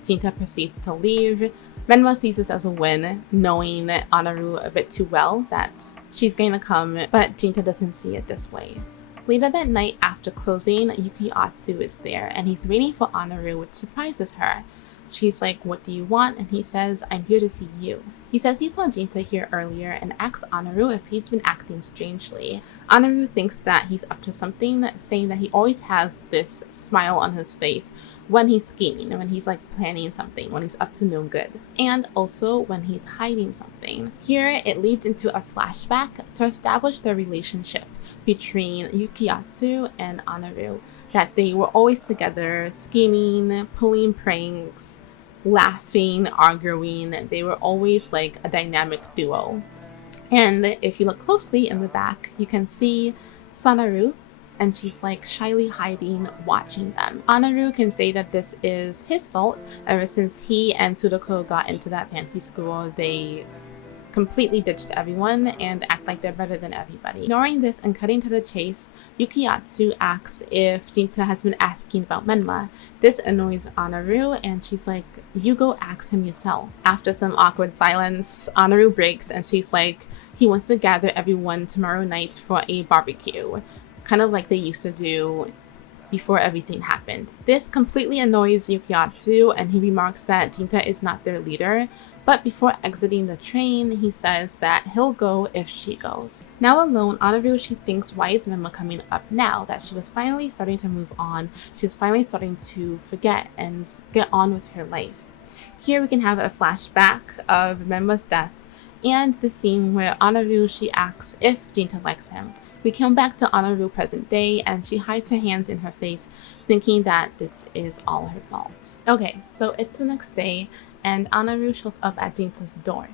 Jinta proceeds to leave. Menma sees this as a win, knowing Anaru a bit too well that she's going to come, but Jinta doesn't see it this way. Later that night after closing, Yuki Atsu is there and he's waiting for Anaru, which surprises her. She's like, what do you want? And he says, I'm here to see you. He says he saw Jinta here earlier and asks Anaru if he's been acting strangely. Anaru thinks that he's up to something, saying that he always has this smile on his face when he's scheming, when he's like planning something, when he's up to no good, and also when he's hiding something. Here it leads into a flashback to establish the relationship between Yuki Atsu and Anaru, that they were always together, scheming, pulling pranks, laughing, arguing. They were always like a dynamic duo. And if you look closely in the back, you can see Sanaru, and she's like shyly hiding, watching them. Anaru can say that this is his fault. Ever since he and Tsuroko got into that fancy school, they completely ditched everyone and act like they're better than everybody. Ignoring this and cutting to the chase, Yuki Atsu asks if Jinta has been asking about Menma. This annoys Anaru, and she's like, you go ask him yourself. After some awkward silence, Anaru breaks and she's like, he wants to gather everyone tomorrow night for a barbecue, kind of like they used to do before everything happened. This completely annoys Yuki Atsu, and he remarks that Jinta is not their leader, but before exiting the train, he says that he'll go if she goes. Now alone, Anaru, she thinks, why is Menma coming up now? That she was finally starting to move on. She was finally starting to forget and get on with her life. Here we can have a flashback of Menma's death and the scene where Anaru, she asks if Jinta likes him. We come back to Anaru present day, and she hides her hands in her face, thinking that this is all her fault. Okay, so it's the next day, and Anaru shows up at Jinta's door.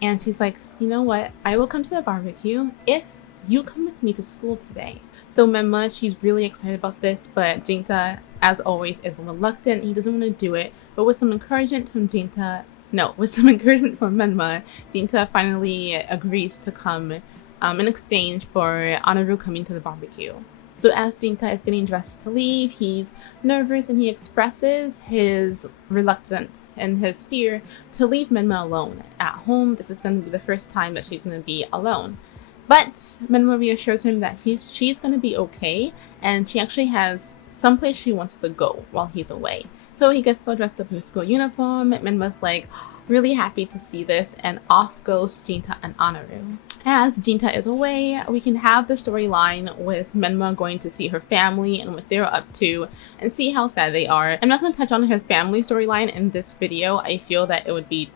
And she's like, you know what? I will come to the barbecue if you come with me to school today. So Menma, she's really excited about this, but Jinta, as always, is reluctant. He doesn't want to do it, but with some encouragement from Menma, Jinta finally agrees to come in exchange for Anaru coming to the barbecue. So as Jinta is getting dressed to leave, he's nervous and he expresses his reluctance and his fear to leave Menma alone at home. This is going to be the first time that she's going to be alone. But Menma reassures him that she's going to be okay, and she actually has someplace she wants to go while he's away. So he gets so dressed up in his school uniform. Menma's like really happy to see this, and off goes Jinta and Anaru. As Jinta is away, we can have the storyline with Menma going to see her family and what they're up to and see how sad they are. I'm not going to touch on her family storyline in this video. I feel that it would be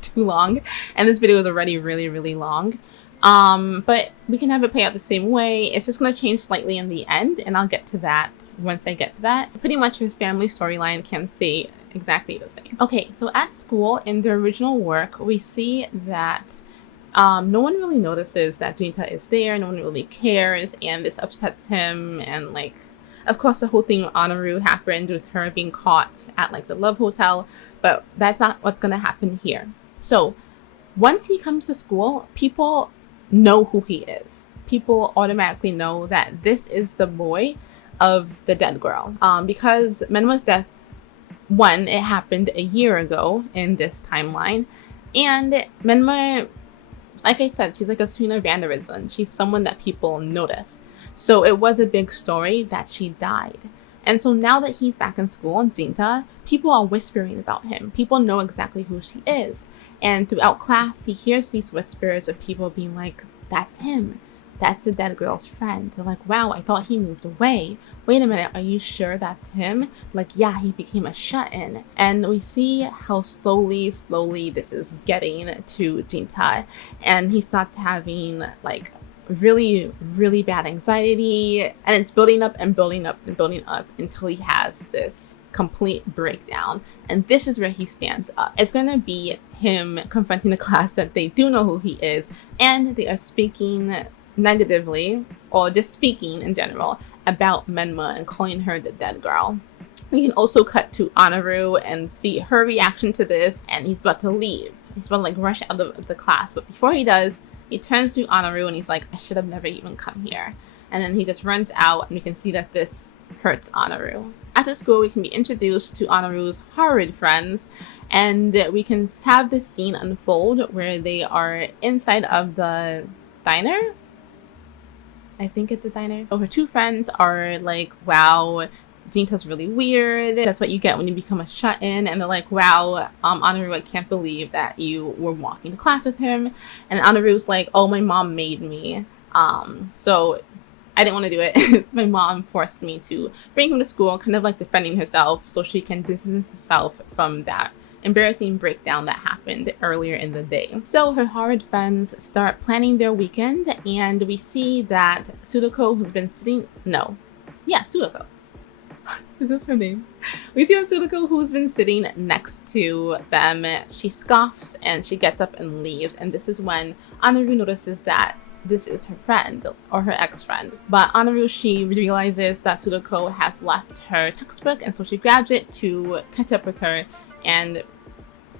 too long, and this video is already really, really long. But we can have it play out the same way. It's just going to change slightly in the end, and I'll get to that once I get to that. Pretty much her family storyline can stay exactly the same. Okay, so at school, in the original work, we see that No one really notices that Jinta is there. No one really cares, and this upsets him. And like, of course, the whole thing with Anaru happened with her being caught at like the Love Hotel, but that's not what's gonna happen here. So once he comes to school, people know who he is. People automatically know that this is the boy of the dead girl. Because Menma's death, one, it happened a year ago in this timeline, and Menma, like I said, she's like a Serena Vanderizon. She's someone that people notice. So it was a big story that she died. And so now that he's back in school, Jinta, people are whispering about him. People know exactly who she is. And throughout class, he hears these whispers of people being like, that's him. That's the dead girl's friend. They're like, wow, I thought he moved away. Wait a minute, are you sure that's him? Like, yeah, he became a shut-in. And we see how slowly this is getting to Jinta. And he starts having like really bad anxiety, and it's building up until he has this complete breakdown. And this is where he stands up. It's going to be him confronting the class that they do know who he is, and they are speaking negatively, or just speaking in general, about Menma and calling her the dead girl. We can also cut to Anaru and see her reaction to this, and he's about to leave. He's about to like rush out of the class, but before he does, he turns to Anaru and he's like, I should have never even come here. And then he just runs out, and we can see that this hurts Anaru. After school, we can be introduced to Anaru's horrid friends, and we can have this scene unfold where they are inside of the diner. I think it's a diner. So her two friends are like, wow, Jinta's really weird. That's what you get when you become a shut-in. And they're like, wow, Anaru, I can't believe that you were walking to class with him. And Anaru's like, oh, my mom made me. So I didn't want to do it. My mom forced me to bring him to school, kind of like defending herself so she can distance herself from that embarrassing breakdown that happened earlier in the day. So her horrid friends start planning their weekend, and we see that Sudoko, who's been sitting... Sudoko. Is this her name? We see that Sudoko, who's been sitting next to them, she scoffs and she gets up and leaves. And this is when Anaru notices that this is her friend, or her ex-friend. But Anaru, she realizes that Sudoko has left her textbook, and so she grabs it to catch up with her and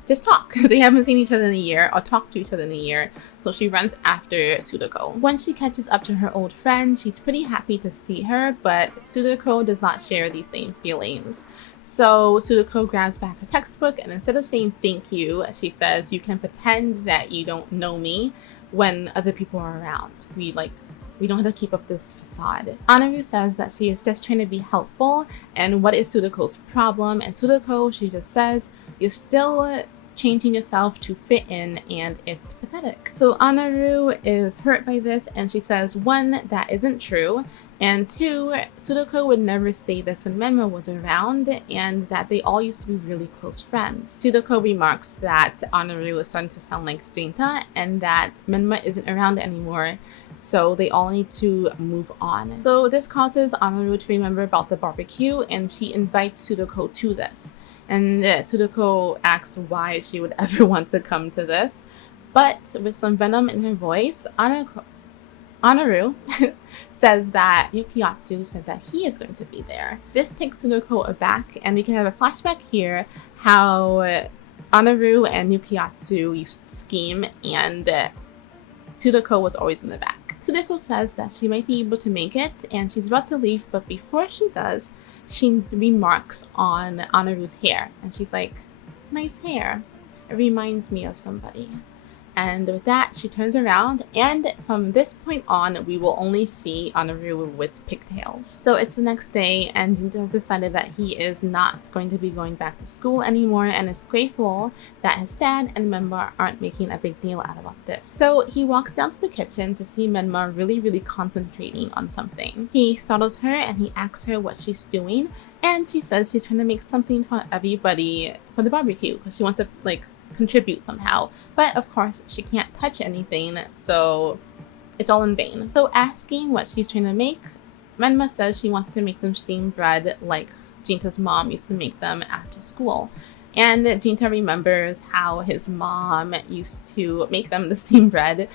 just talk. They haven't seen each other in a year, or talked to each other in a year, so she runs after Sudoko. When she catches up to her old friend, she's pretty happy to see her, but Sudoko does not share these same feelings. So Sudoko grabs back her textbook, and instead of saying thank you, she says, you can pretend that you don't know me when other people are around. We don't have to keep up this facade. Anaru says that she is just trying to be helpful, and what is Sudoko's problem? And Sudoko, she just says, you're still changing yourself to fit in, and it's pathetic. So Anaru is hurt by this, and she says, one, that isn't true, and two, Sudoko would never say this when Menma was around, and that they all used to be really close friends. Sudoko remarks that Anaru is starting to sound like Jinta, and that Menma isn't around anymore, so they all need to move on. So this causes Anaru to remember about the barbecue, and she invites Sudoko to this. And Sudoko asks why she would ever want to come to this. But with some venom in her voice, Anaru says that Yukiatsu said that he is going to be there. This takes Sudoko aback, and we can have a flashback here how Anaru and Yukiatsu used to scheme, and Sudoko was always in the back. Sudoko says that she might be able to make it, and she's about to leave, but before she does, she remarks on Anaru's hair, and she's like, nice hair. It reminds me of somebody. And with that, she turns around, and from this point on, we will only see Anaru with pigtails. So it's the next day, and Jinta has decided that he is not going to be going back to school anymore, and is grateful that his dad and Menma aren't making a big deal out of this. So he walks down to the kitchen to see Menma really concentrating on something. He startles her, and he asks her what she's doing, and she says she's trying to make something for everybody for the barbecue, because she wants to, contribute somehow, but of course she can't touch anything, so it's all in vain. So asking what she's trying to make, Menma says she wants to make them steamed bread like Jinta's mom used to make them after school, And Jinta remembers how his mom used to make them the steamed bread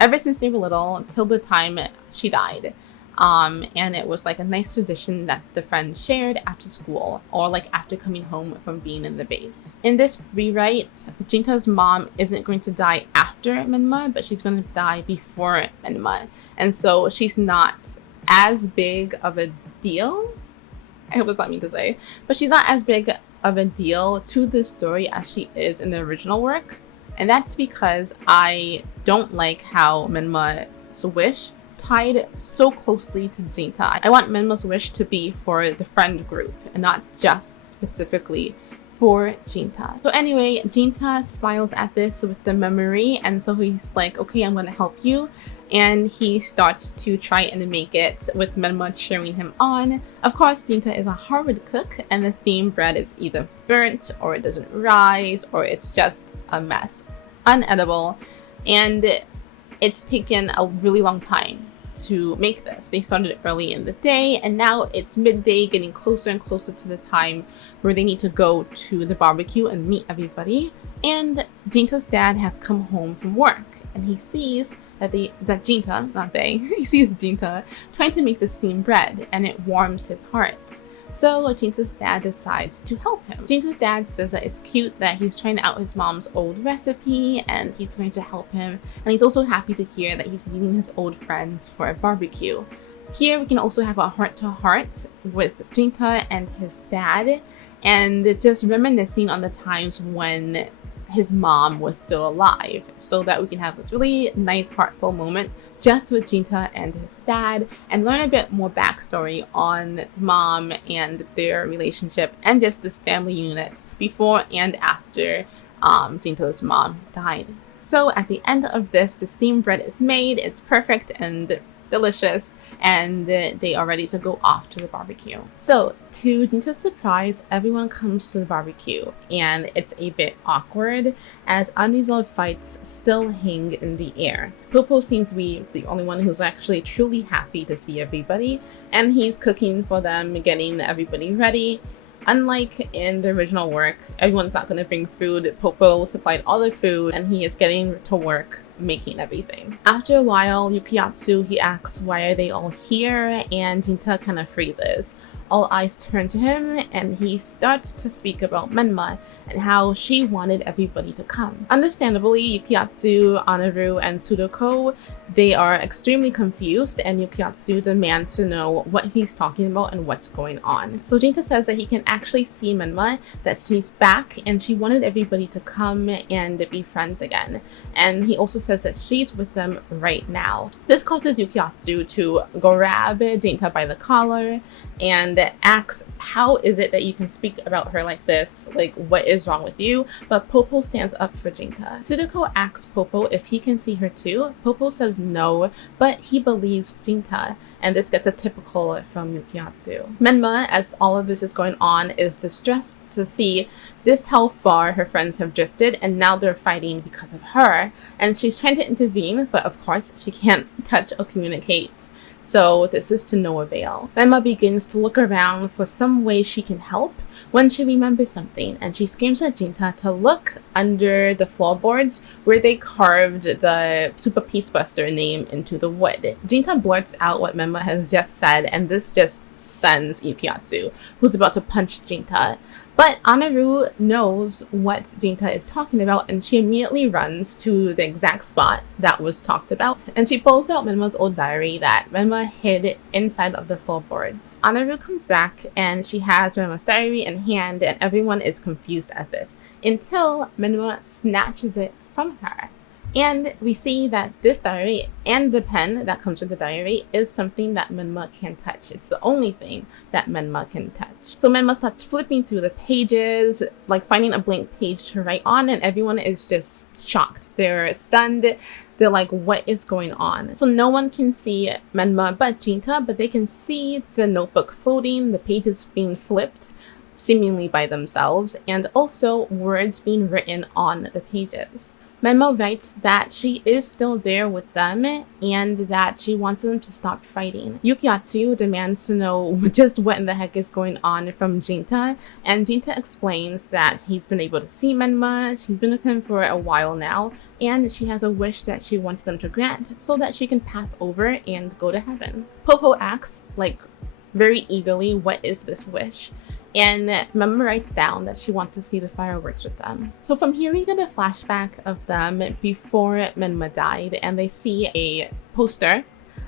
ever since they were little till the time she died. And it was like a nice tradition that the friends shared after school or like after coming home from being in the base. In this rewrite, Jinta's mom isn't going to die after Menma, but she's going to die before Menma. And so she's not as big of a deal. I hope that's not mean to say, but she's not as big of a deal to the story as she is in the original work. And that's because I don't like how Menma's wish tied so closely to Jinta. I want Menma's wish to be for the friend group and not just specifically for Jinta. So anyway, Jinta smiles at this with the memory, and so he's like, okay, I'm gonna help you. And he starts to try and make it with Menma cheering him on. Of course, Jinta is a hard cook, and the steamed bread is either burnt or it doesn't rise or it's just a mess, unedible, and it's taken a really long time to make this. They started early in the day, and now it's midday, getting closer and closer to the time where they need to go to the barbecue and meet everybody. And Jinta's dad has come home from work, and he sees he sees Jinta trying to make the steamed bread, and it warms his heart. So Jinta's dad decides to help him. Jinta's dad says that it's cute that he's trying out his mom's old recipe and he's going to help him. And he's also happy to hear that he's meeting his old friends for a barbecue. Here we can also have a heart-to-heart with Jinta and his dad, and just reminiscing on the times when his mom was still alive, so that we can have this really nice heartful moment just with Jinta and his dad and learn a bit more backstory on mom and their relationship and just this family unit before and after Jinta's mom died. So at the end of this, the steamed bread is made, it's perfect and delicious, and they are ready to go off to the barbecue. So to Jinta's surprise, everyone comes to the barbecue, and it's a bit awkward as unresolved fights still hang in the air. Popo seems to be the only one who's actually truly happy to see everybody, and he's cooking for them, getting everybody ready. Unlike in the original work, everyone's not going to bring food. Popo supplied all the food, and he is getting to work making everything. After a while, Yukiyatsu, he asks why are they all here, and Jinta kind of freezes. All eyes turn to him, and he starts to speak about Menma and how she wanted everybody to come. Understandably, Yukiyatsu, Anaru, and Sudoko, they are extremely confused, and Yukiyatsu demands to know what he's talking about and what's going on. So Jinta says that he can actually see Menma, that she's back, and she wanted everybody to come and be friends again. And he also says that she's with them right now. This causes Yukiyatsu to grab Jinta by the collar and asks, how is it that you can speak about her like this? Like, what is wrong with you? But Popo stands up for Jinta. Sudoko asks Popo if he can see her too. Popo says no, but he believes Jinta, and this gets a typical from Yukiyatsu. Menma, as all of this is going on, is distressed to see just how far her friends have drifted, and now they're fighting because of her, and she's trying to intervene, but of course she can't touch or communicate. So this is to no avail. Menma begins to look around for some way she can help when she remembers something, and she screams at Jinta to look under the floorboards where they carved the Super Peace Buster name into the wood. Jinta blurts out what Menma has just said, and this just sends Yukiyatsu, who's about to punch Jinta. But Anaru knows what Jinta is talking about, and she immediately runs to the exact spot that was talked about, and she pulls out Menma's old diary that Menma hid inside of the floorboards. Anaru comes back, and she has Menma's diary in hand, and everyone is confused at this, until Menma snatches it from her. And we see that this diary and the pen that comes with the diary is something that Menma can touch. It's the only thing that Menma can touch. So Menma starts flipping through the pages, like finding a blank page to write on, and everyone is just shocked. They're stunned. They're like, what is going on? So no one can see Menma but Jinta, but they can see the notebook floating, the pages being flipped, seemingly by themselves, and also words being written on the pages. Menma writes that she is still there with them and that she wants them to stop fighting. Yukiatsu demands to know just what in the heck is going on from Jinta, and Jinta explains that he's been able to see Menma, she's been with him for a while now, and she has a wish that she wants them to grant so that she can pass over and go to heaven. Popo asks, like, very eagerly, what is this wish? And Menma writes down that she wants to see the fireworks with them. So from here we get a flashback of them before Menma died, and they see a poster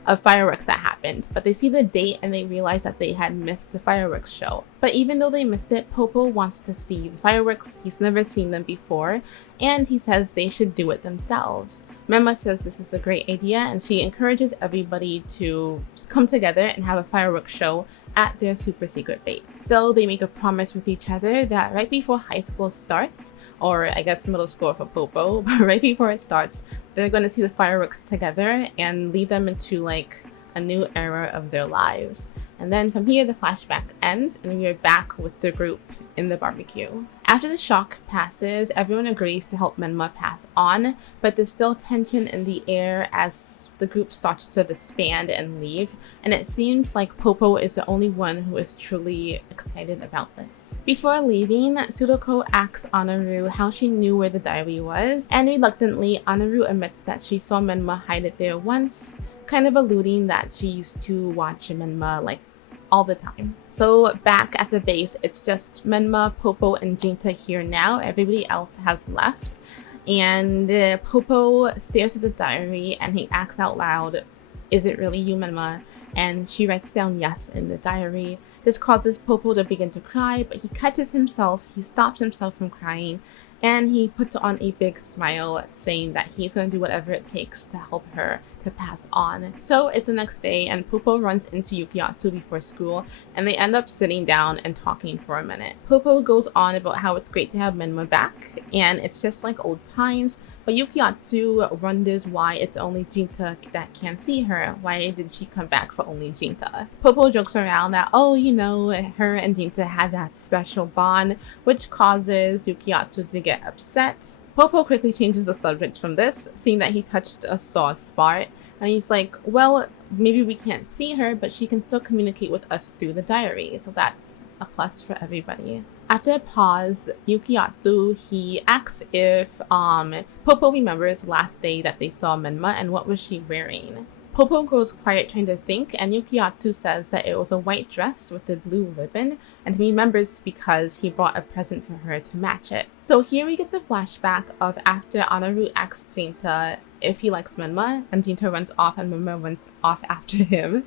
of fireworks that happened, but they see the date and they realize that they had missed the fireworks show. But even though they missed it, Popo wants to see the fireworks. He's never seen them before, and he says they should do it themselves. Menma says this is a great idea, and she encourages everybody to come together and have a fireworks show at their super secret base. So they make a promise with each other that right before high school starts, or I guess middle school for Popo, but right before it starts, they're going to see the fireworks together and lead them into like a new era of their lives. And then from here, the flashback ends and we are back with the group in the barbecue. After the shock passes, everyone agrees to help Menma pass on, but there's still tension in the air as the group starts to disband and leave, and it seems like Popo is the only one who is truly excited about this. Before leaving, Sudoko asks Anaru how she knew where the diary was, and reluctantly, Anaru admits that she saw Menma hide it there once, kind of alluding that she used to watch Menma like all the time. So back at the base, it's just Menma, Popo, and Jinta here now. Everybody else has left. And Popo stares at the diary and he asks out loud, "Is it really you, Menma?" And she writes down yes in the diary. This causes Popo to begin to cry, but he catches himself, he stops himself from crying, and he puts on a big smile saying that he's going to do whatever it takes to help her to pass on. So it's the next day and Popo runs into Yukiatsu before school and they end up sitting down and talking for a minute. Popo goes on about how it's great to have Menma back and it's just like old times, but Yukiatsu wonders why it's only Jinta that can see her. Why did she come back for only Jinta? Popo jokes around that, oh, you know, her and Jinta had that special bond, which causes Yukiatsu to get upset. Popo quickly changes the subject from this, seeing that he touched a sore spot, and he's like, well, maybe we can't see her, but she can still communicate with us through the diary, so that's a plus for everybody. After a pause, Yukiatsu, he asks if Popo remembers the last day that they saw Menma and what was she wearing. Popo grows quiet trying to think, and Yukiatsu says that it was a white dress with a blue ribbon, and he remembers because he bought a present for her to match it. So here we get the flashback of after Anaru asks Jinta if he likes Menma, and Jinta runs off and Menma runs off after him.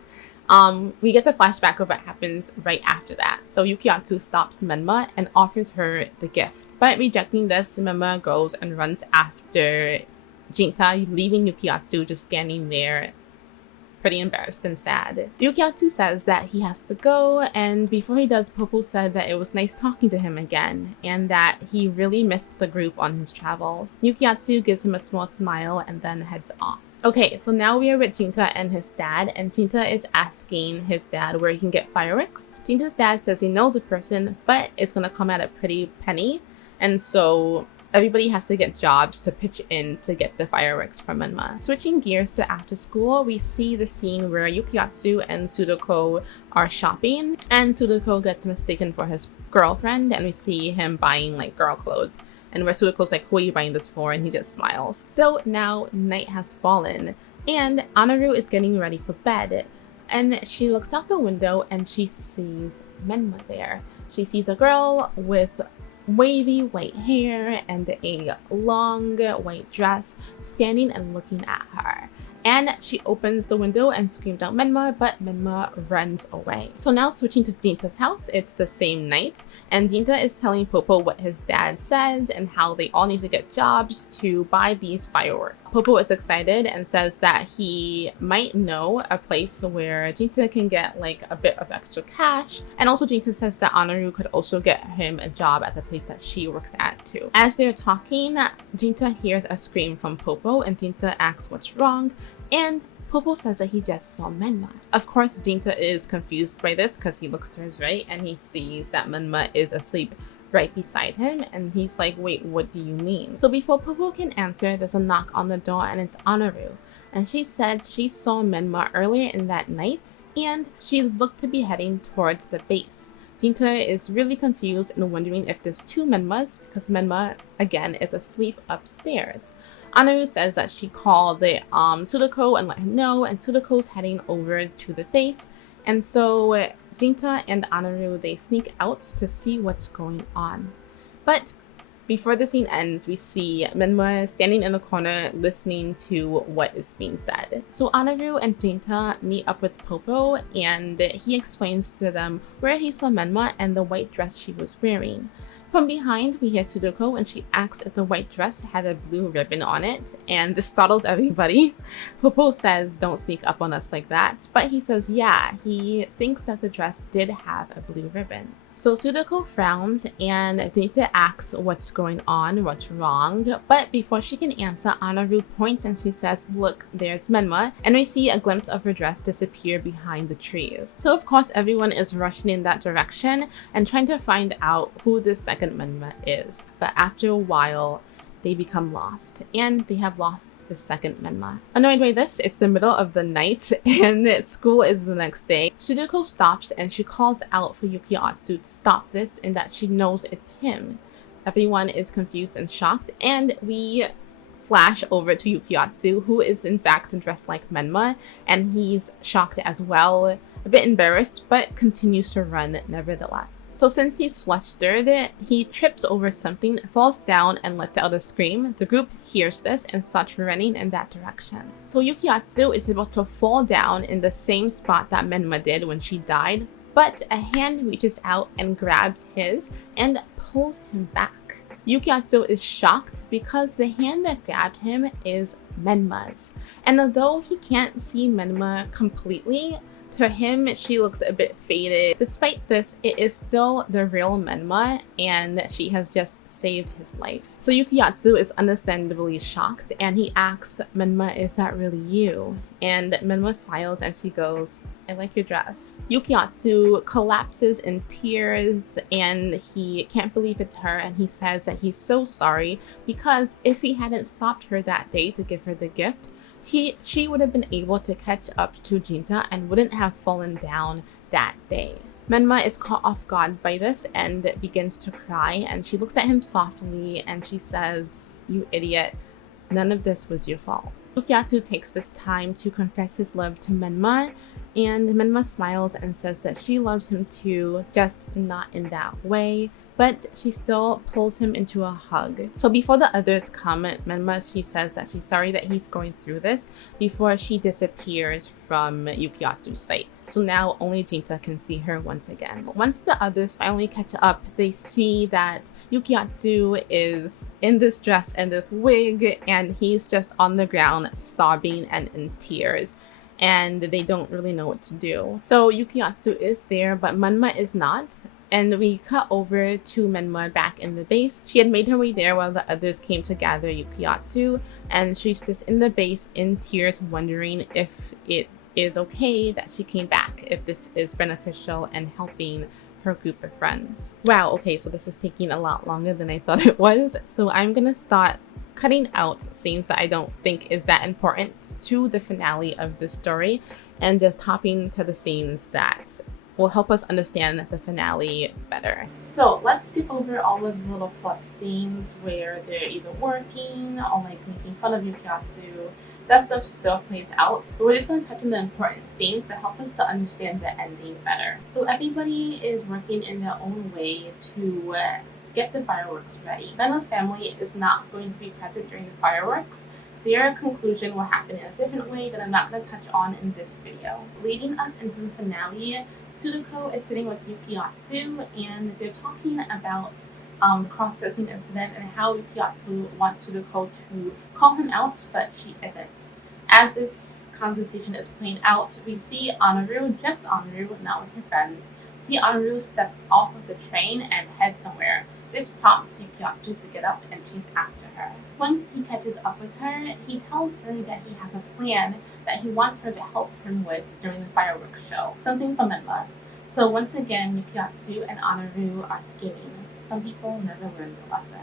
We get the flashback of what happens right after that. So Yukiatsu stops Menma and offers her the gift. But rejecting this, Menma goes and runs after Jinta, leaving Yukiatsu just standing there pretty embarrassed and sad. Yukiatsu says that he has to go, and before he does, Popo said that it was nice talking to him again, and that he really missed the group on his travels. Yukiatsu gives him a small smile and then heads off. Okay, so now we are with Jinta and his dad, and Jinta is asking his dad where he can get fireworks. Jinta's dad says he knows a person, but it's gonna come at a pretty penny, and so everybody has to get jobs to pitch in to get the fireworks from Menma. Switching gears to after school, we see the scene where Yukiatsu and Sudoko are shopping, and Sudoko gets mistaken for his girlfriend, and we see him buying like girl clothes. And where Sudoko's like, who are you buying this for? And he just smiles. So now night has fallen, and Anaru is getting ready for bed. And she looks out the window and she sees Menma there. She sees a girl with wavy white hair and a long white dress standing and looking at her. And she opens the window and screams out Menma, but Menma runs away. So now switching to Jinta's house, it's the same night, and Jinta is telling Popo what his dad says and how they all need to get jobs to buy these fireworks. Popo is excited and says that he might know a place where Jinta can get like a bit of extra cash, and also Jinta says that Anaru could also get him a job at the place that she works at too. As they're talking, Jinta hears a scream from Popo and Jinta asks what's wrong, and Popo says that he just saw Menma. Of course, Jinta is confused by this because he looks to his right and he sees that Menma is asleep right beside him, and he's like, wait, what do you mean? So before Popo can answer, there's a knock on the door, and it's Anaru. And she said she saw Menma earlier in that night, and she looked to be heading towards the base. Jinta is really confused and wondering if there's two Menmas, because Menma, again, is asleep upstairs. Anaru says that she called the Sudoko and let him know, and Sudoko's heading over to the base. And so Jinta and Anaru, they sneak out to see what's going on. But before the scene ends, we see Menma standing in the corner listening to what is being said. So Anaru and Jinta meet up with Popo, and he explains to them where he saw Menma and the white dress she was wearing. From behind, we hear Sudoko, and she asks if the white dress had a blue ribbon on it, and this startles everybody. Popo says, don't sneak up on us like that, but he says, yeah, he thinks that the dress did have a blue ribbon. So Sudoko frowns, and Jinta asks what's going on, what's wrong, but before she can answer, Anaru points and she says, look, there's Menma, and we see a glimpse of her dress disappear behind the trees. So of course everyone is rushing in that direction and trying to find out who this second Menma is, but after a while, they become lost, and they have lost the second Menma. Annoyed by this, it's the middle of the night, and school is the next day. Sudoku stops, and she calls out for Yukiatsu to stop this, and that she knows it's him. Everyone is confused and shocked, and we flash over to Yukiatsu, who is in fact dressed like Menma, and he's shocked as well, a bit embarrassed, but continues to run nevertheless. So since he's flustered, he trips over something, falls down, and lets out a scream. The group hears this and starts running in that direction. So Yukiatsu is able to fall down in the same spot that Menma did when she died, but a hand reaches out and grabs his and pulls him back. Yukiatsu is shocked because the hand that grabbed him is Menma's. And although he can't see Menma completely, to him, she looks a bit faded. Despite this, it is still the real Menma, and she has just saved his life. So Yukiatsu is understandably shocked, and he asks Menma, is that really you? And Menma smiles and she goes, I like your dress. Yukiatsu collapses in tears, and he can't believe it's her, and he says that he's so sorry because if he hadn't stopped her that day to give her the gift, she would have been able to catch up to Jinta and wouldn't have fallen down that day. Menma is caught off guard by this and begins to cry, and she looks at him softly and she says, you idiot, none of this was your fault. Yukiatsu takes this time to confess his love to Menma, and Menma smiles and says that she loves him too, just not in that way. But she still pulls him into a hug. So before the others come, Menma, she says that she's sorry that he's going through this before she disappears from Yukiatsu's sight. So now only Jinta can see her once again. Once the others finally catch up, they see that Yukiatsu is in this dress and this wig, and he's just on the ground sobbing and in tears. And they don't really know what to do. So Yukiatsu is there, but Menma is not. And we cut over to Menma back in the base. She had made her way there while the others came to gather Yukiatsu, and she's just in the base in tears, wondering if it is okay that she came back, if this is beneficial and helping her group of friends. Wow, okay, so this is taking a lot longer than I thought it was. So I'm gonna start cutting out scenes that I don't think is that important to the finale of the story, and just hopping to the scenes that will help us understand the finale better. So let's skip over all of the little fluff scenes where they're either working or like making fun of Yukiatsu. That stuff still plays out, but we're just going to touch on the important scenes to help us to understand the ending better. So everybody is working in their own way to get the fireworks ready. Menma's family is not going to be present during the fireworks. Their conclusion will happen in a different way that I'm not going to touch on in this video. Leading us into the finale, Sudoko is sitting with Yukiatsu, and they're talking about the cross-dressing incident and how Yukiatsu wants Sudoko to call him out, but she isn't. As this conversation is playing out, we see Anaru, just Anaru, not with her friends, see Anaru step off of the train and head somewhere. This prompts Yukiatsu to get up and chase after her. Once he catches up with her, he tells her that he has a plan that he wants her to help him with during the fireworks show, something from Menma. So once again, Yukiatsu and Anaru are scheming. some people never learn their lesson.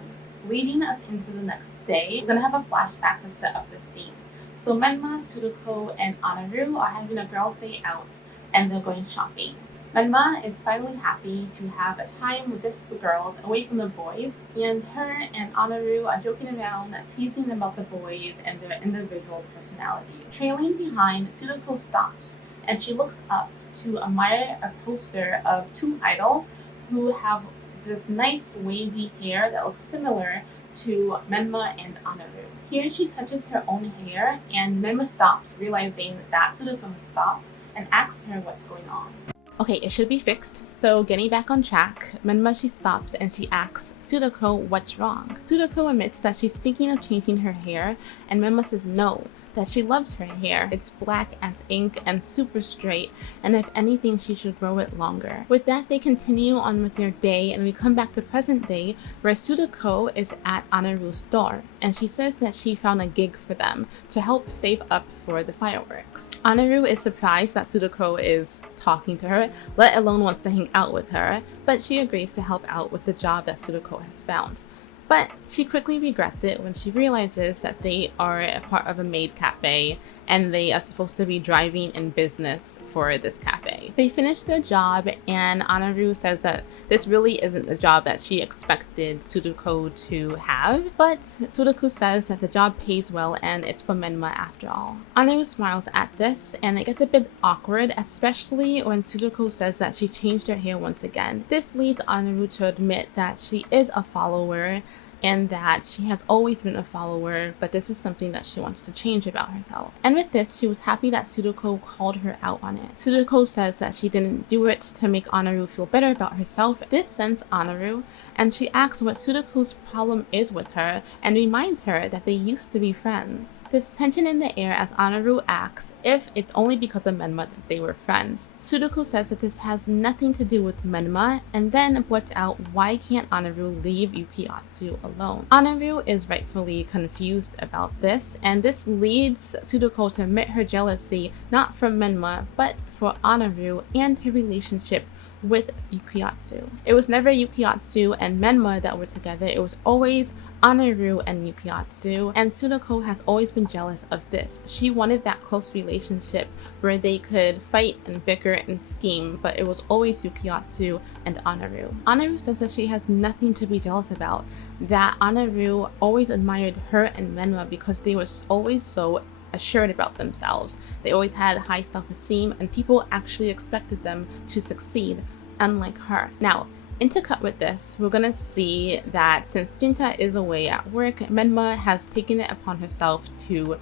Leading us into the next day, we're gonna have a flashback to set up the scene. So Menma, Sudoku, and Anaru are having a girls' day out, and they're going shopping. Menma is finally happy to have a time with the girls away from the boys, and her and Anaru are joking around, teasing about the boys and their individual personality. Trailing behind, Sudoku stops, and she looks up to admire a poster of two idols who have this nice wavy hair that looks similar to Menma and Anaru. Here she touches her own hair, and Menma stops, realizing that Sudoku has stopped, and asks her what's going on. Okay, it should be fixed. So getting back on track, Menma, she stops and she asks Sudoku what's wrong. Sudoku admits that she's thinking of changing her hair, and Menma says no, that she loves her hair. It's black as ink and super straight, and if anything, she should grow it longer. With that, they continue on with their day, and we come back to present day, where Sudoku is at Anaru's store, and she says that she found a gig for them to help save up for the fireworks. Anaru is surprised that Sudoku is talking to her, let alone wants to hang out with her, but she agrees to help out with the job that Sudoku has found. But she quickly regrets it when she realizes that they are a part of a maid cafe and they are supposed to be driving in business for this cafe. They finish their job, and Anaru says that this really isn't the job that she expected Sudoku to have, but Sudoku says that the job pays well and it's for Menma after all. Anaru smiles at this, and it gets a bit awkward, especially when Sudoku says that she changed her hair once again. This leads Anaru to admit that she is a follower and that she has always been a follower, but this is something that she wants to change about herself. And with this, she was happy that Sudoku called her out on it. Sudoku says that she didn't do it to make Anaru feel better about herself. This sends Anaru, and she asks what Sudoku's problem is with her and reminds her that they used to be friends. There's tension in the air as Anaru asks if it's only because of Menma that they were friends. Sudoku says that this has nothing to do with Menma, and then blurts out why can't Anaru leave Yukiatsu alone. Anaru is rightfully confused about this, and this leads Sudoku to admit her jealousy not from Menma but for Anaru and her relationship with Yukiatsu. It was never Yukiatsu and Menma that were together, it was always Anaru and Yukiatsu, and Sudoku has always been jealous of this. She wanted that close relationship where they could fight and bicker and scheme, but it was always Yukiatsu and Anaru. Anaru says that she has nothing to be jealous about, that Anaru always admired her and Menma because they were always so assured about themselves. They always had high self-esteem, and people actually expected them to succeed, unlike her. Now, intercut with this, we're gonna see that since Jincha is away at work, Menma has taken it upon herself to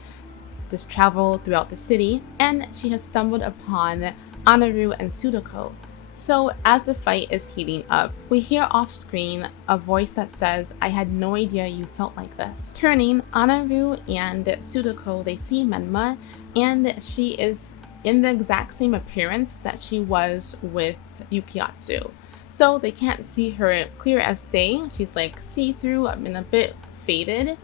just travel throughout the city, and she has stumbled upon Anaru and Sudoku. So as the fight is heating up, we hear off screen a voice that says, "I had no idea you felt like this." Turning, Anaru and Sudoku, they see Menma, and she is in the exact same appearance that she was with Yukiatsu. So they can't see her clear as day. She's like see-through and a bit faded,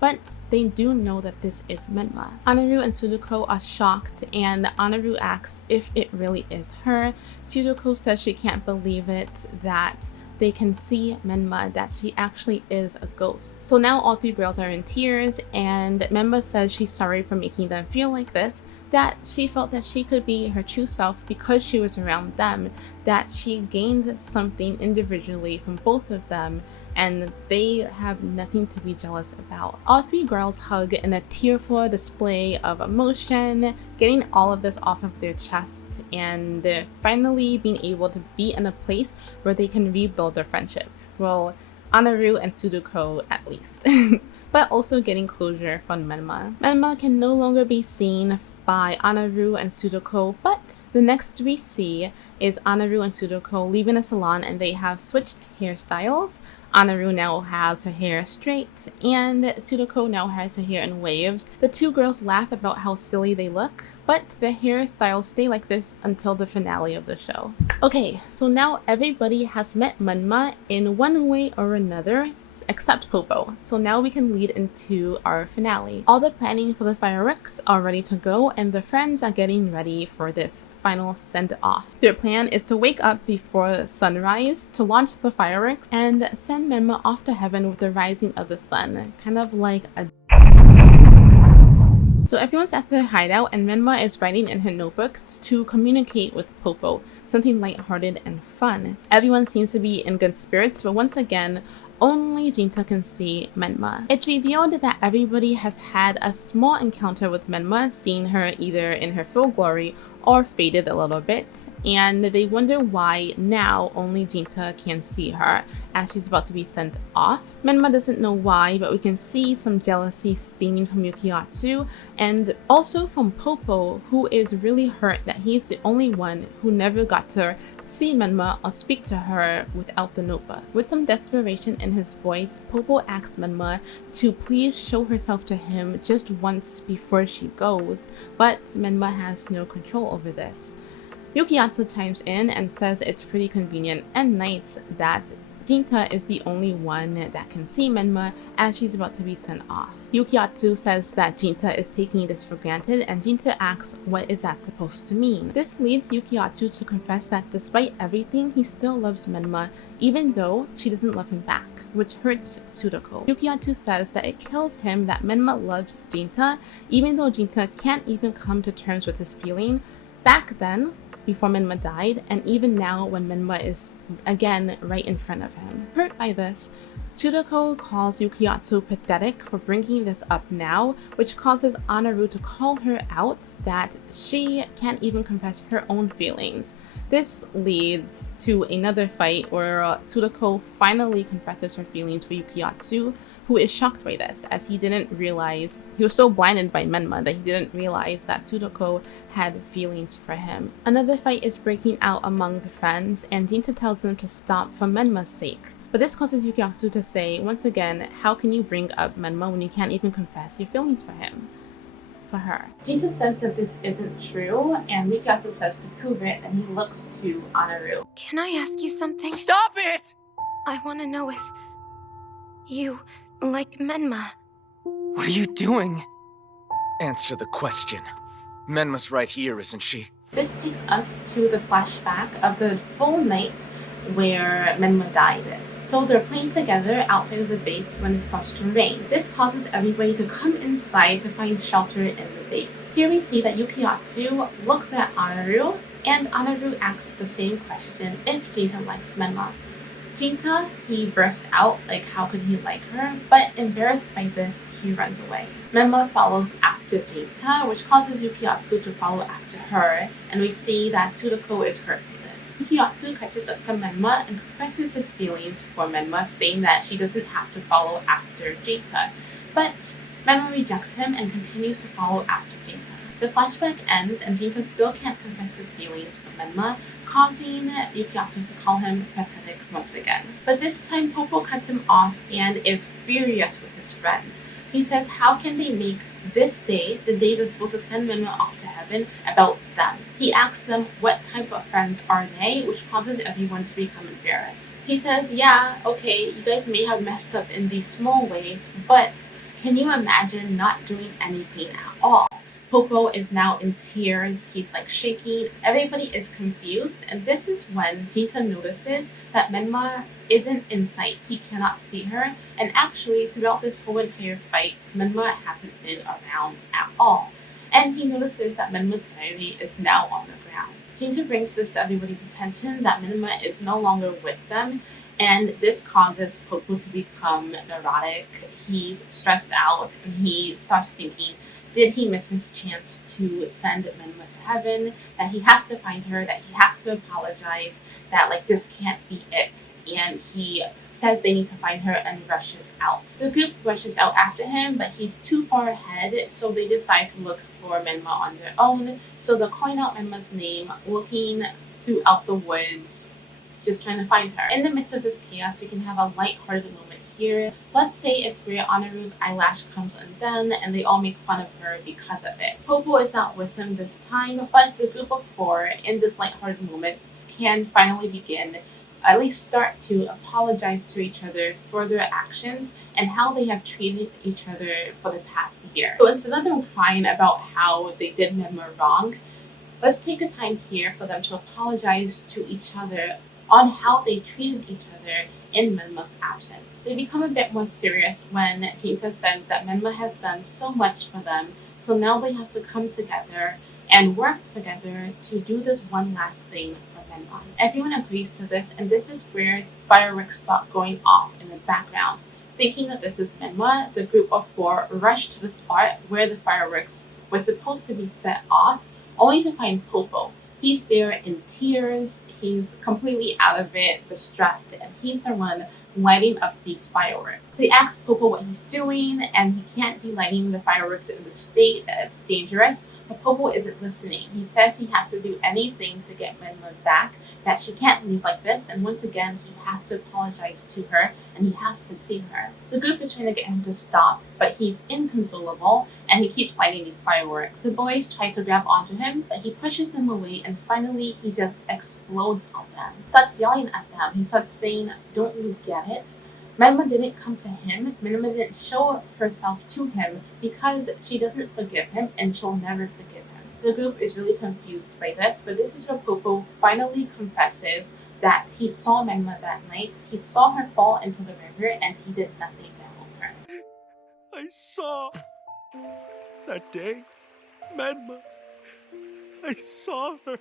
but they do know that this is Menma. Anaru and Sudoku are shocked, and Anaru asks if it really is her. Sudoku says she can't believe it, that they can see Menma, that she actually is a ghost. So now all three girls are in tears, and Menma says she's sorry for making them feel like this, that she felt that she could be her true self because she was around them, that she gained something individually from both of them, and they have nothing to be jealous about. All three girls hug in a tearful display of emotion, getting all of this off of their chest, and finally being able to be in a place where they can rebuild their friendship. Well, Anaru and Sudoku at least. But also getting closure from Menma. Menma can no longer be seen by Anaru and Sudoku, but the next we see is Anaru and Sudoku leaving a salon, and they have switched hairstyles. Anaru now has her hair straight, and Sudoku now has her hair in waves. The two girls laugh about how silly they look, but their hairstyles stay like this until the finale of the show. Okay, so now everybody has met Menma in one way or another, except Popo. So now we can lead into our finale. All the planning for the fireworks are ready to go, and the friends are getting ready for this final send-off. Their plan is to wake up before sunrise to launch the fireworks and send Menma off to heaven with the rising of the sun, kind of like a... So everyone's at their hideout and Menma is writing in her notebook to communicate with Popo, something lighthearted and fun. Everyone seems to be in good spirits, but once again, only Jinta can see Menma. It's revealed that everybody has had a small encounter with Menma, seeing her either in her full glory or faded a little bit, and they wonder why now only Jinta can see her as she's about to be sent off. Menma doesn't know why, but we can see some jealousy steaming from Yukiatsu and also from Popo, who is really hurt that he's the only one who never got to see Menma or speak to her without the notebook. With some desperation in his voice, Popo asks Menma to please show herself to him just once before she goes, but Menma has no control over this. Yukiatsu chimes in and says it's pretty convenient and nice that Jinta is the only one that can see Menma as she's about to be sent off. Yukiatsu says that Jinta is taking this for granted, and Jinta asks what is that supposed to mean. This leads Yukiatsu to confess that despite everything, he still loves Menma, even though she doesn't love him back, which hurts Tsuruko. Yukiatsu says that it kills him that Menma loves Jinta, even though Jinta can't even come to terms with his feeling. Back then, before Menma died, and even now when Menma is again right in front of him. Hurt by this, Tsuruko calls Yukiatsu pathetic for bringing this up now, which causes Anaru to call her out that she can't even confess her own feelings. This leads to another fight where Tsuruko finally confesses her feelings for Yukiatsu, who is shocked by this, as he was so blinded by Menma that he didn't realize that Tsuruko had feelings for him. Another fight is breaking out among the friends, and Jinta tells them to stop for Menma's sake. But this causes Yukiatsu to say, once again, how can you bring up Menma when you can't even confess your feelings for her? Jinta says that this isn't true, and Yukiatsu says to prove it, and he looks to Anaru. Can I ask you something? Stop it! I want to know if you like Menma. What are you doing? Answer the question. Menma's right here, isn't she? This takes us to the flashback of the full night where Menma died. So they're playing together outside of the base when it starts to rain. This causes everybody to come inside to find shelter in the base. Here we see that Yukiatsu looks at Anaru, and Anaru asks the same question if Jinta likes Menma. Jinta, he bursts out, like how could he like her, but embarrassed by this, he runs away. Menma follows after Jinta, which causes Yukiatsu to follow after her, and we see that Tsuruko is hurt by this. Yukiatsu catches up to Menma and confesses his feelings for Menma, saying that she doesn't have to follow after Jinta, but Menma rejects him and continues to follow after Jinta. The flashback ends and Jinta still can't confess his feelings for Menma, causing Yukiatsu to call him pathetic once again. But this time Popo cuts him off and is furious with his friends. He says how can they make this day, the day that's supposed to send Menma off to heaven, about them. He asks them what type of friends are they, which causes everyone to become embarrassed. He says, yeah, okay, you guys may have messed up in these small ways, but can you imagine not doing anything at all? Popo is now in tears, he's like shaking, everybody is confused, and this is when Jinta notices that Menma isn't in sight, he cannot see her, and actually throughout this whole entire fight, Menma hasn't been around at all. And he notices that Menma's diary is now on the ground. Jinta brings this to everybody's attention that Menma is no longer with them, and this causes Popo to become neurotic, he's stressed out, and he starts thinking, did he miss his chance to send Menma to heaven, that he has to find her, that he has to apologize, that like this can't be it, and he says they need to find her and rushes out. The group rushes out after him, but he's too far ahead, so they decide to look for Menma on their own, so they're calling out Menma's name, looking throughout the woods, just trying to find her. In the midst of this chaos, you can have a lighthearted moment here. Let's say it's where Anaru's eyelash comes undone and they all make fun of her because of it. Popo is not with them this time, but the group of four in this lighthearted moment can finally begin, at least start to apologize to each other for their actions and how they have treated each other for the past year. So instead of them crying about how they did Menma wrong, Let's take a time here for them to apologize to each other on how they treated each other in Menma's absence. They become a bit more serious when Jinta says that Menma has done so much for them, so now they have to come together and work together to do this one last thing for Menma. Everyone agrees to this, and this is where fireworks start going off in the background. Thinking that this is Menma, the group of four rush to the spot where the fireworks were supposed to be set off, only to find Popo. He's there in tears, he's completely out of it, distressed, and he's the one lighting up these fireworks. They ask Popo what he's doing, and he can't be lighting the fireworks in the state that it's dangerous, but Popo isn't listening. He says he has to do anything to get Menma back, that she can't leave like this, and once again he has to apologize to her, and he has to see her. The group is trying to get him to stop, but he's inconsolable, and he keeps lighting these fireworks. The boys try to grab onto him, but he pushes them away, and finally he just explodes on them. He starts yelling at them. He starts saying, "Don't you get it? Menma didn't come to him. Menma didn't show herself to him because she doesn't forgive him, and she'll never forgive him." The group is really confused by this, but this is where Popo finally confesses that he saw Menma that night. He saw her fall into the river, and he did nothing to help her. I saw that day, Menma. I saw her.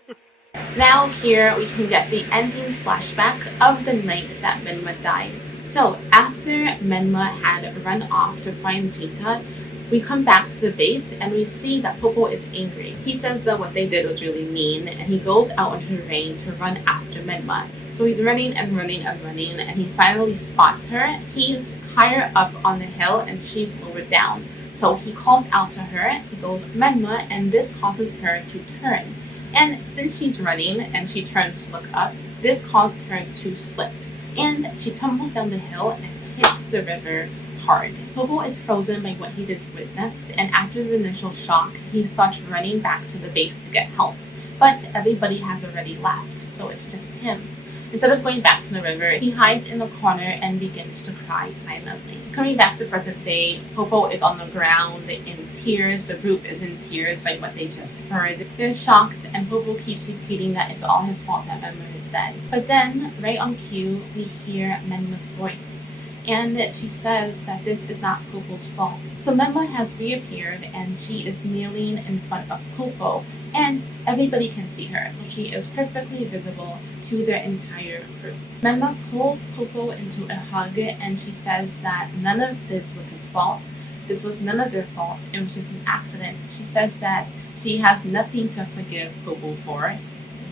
Now here we can get the ending flashback of the night that Menma died. So after Menma had run off to find Jinta, we come back to the base and we see that Popo is angry. He says that what they did was really mean, and he goes out into the rain to run after Menma. So he's running and running and running, and he finally spots her. He's higher up on the hill and she's lower down. So he calls out to her, he goes, "Menma," and this causes her to turn. And since she's running and she turns to look up, this caused her to slip. And she tumbles down the hill and hits the river hard. Popo is frozen by what he just witnessed, and after the initial shock, he starts running back to the base to get help. But everybody has already left, so it's just him. Instead of going back to the river, he hides in the corner and begins to cry silently. Coming back to present day, Popo is on the ground in tears. The group is in tears by what they just heard. They're shocked, and Popo keeps repeating that it's all his fault that Menma is dead. But then, right on cue, we hear Menma's voice. And she says that this is not Popo's fault. So Menma has reappeared, and she is kneeling in front of Popo, and everybody can see her, so she is perfectly visible to their entire group. Menma pulls Popo into a hug, and she says that none of this was his fault. This was none of their fault. It was just an accident. She says that she has nothing to forgive Popo for.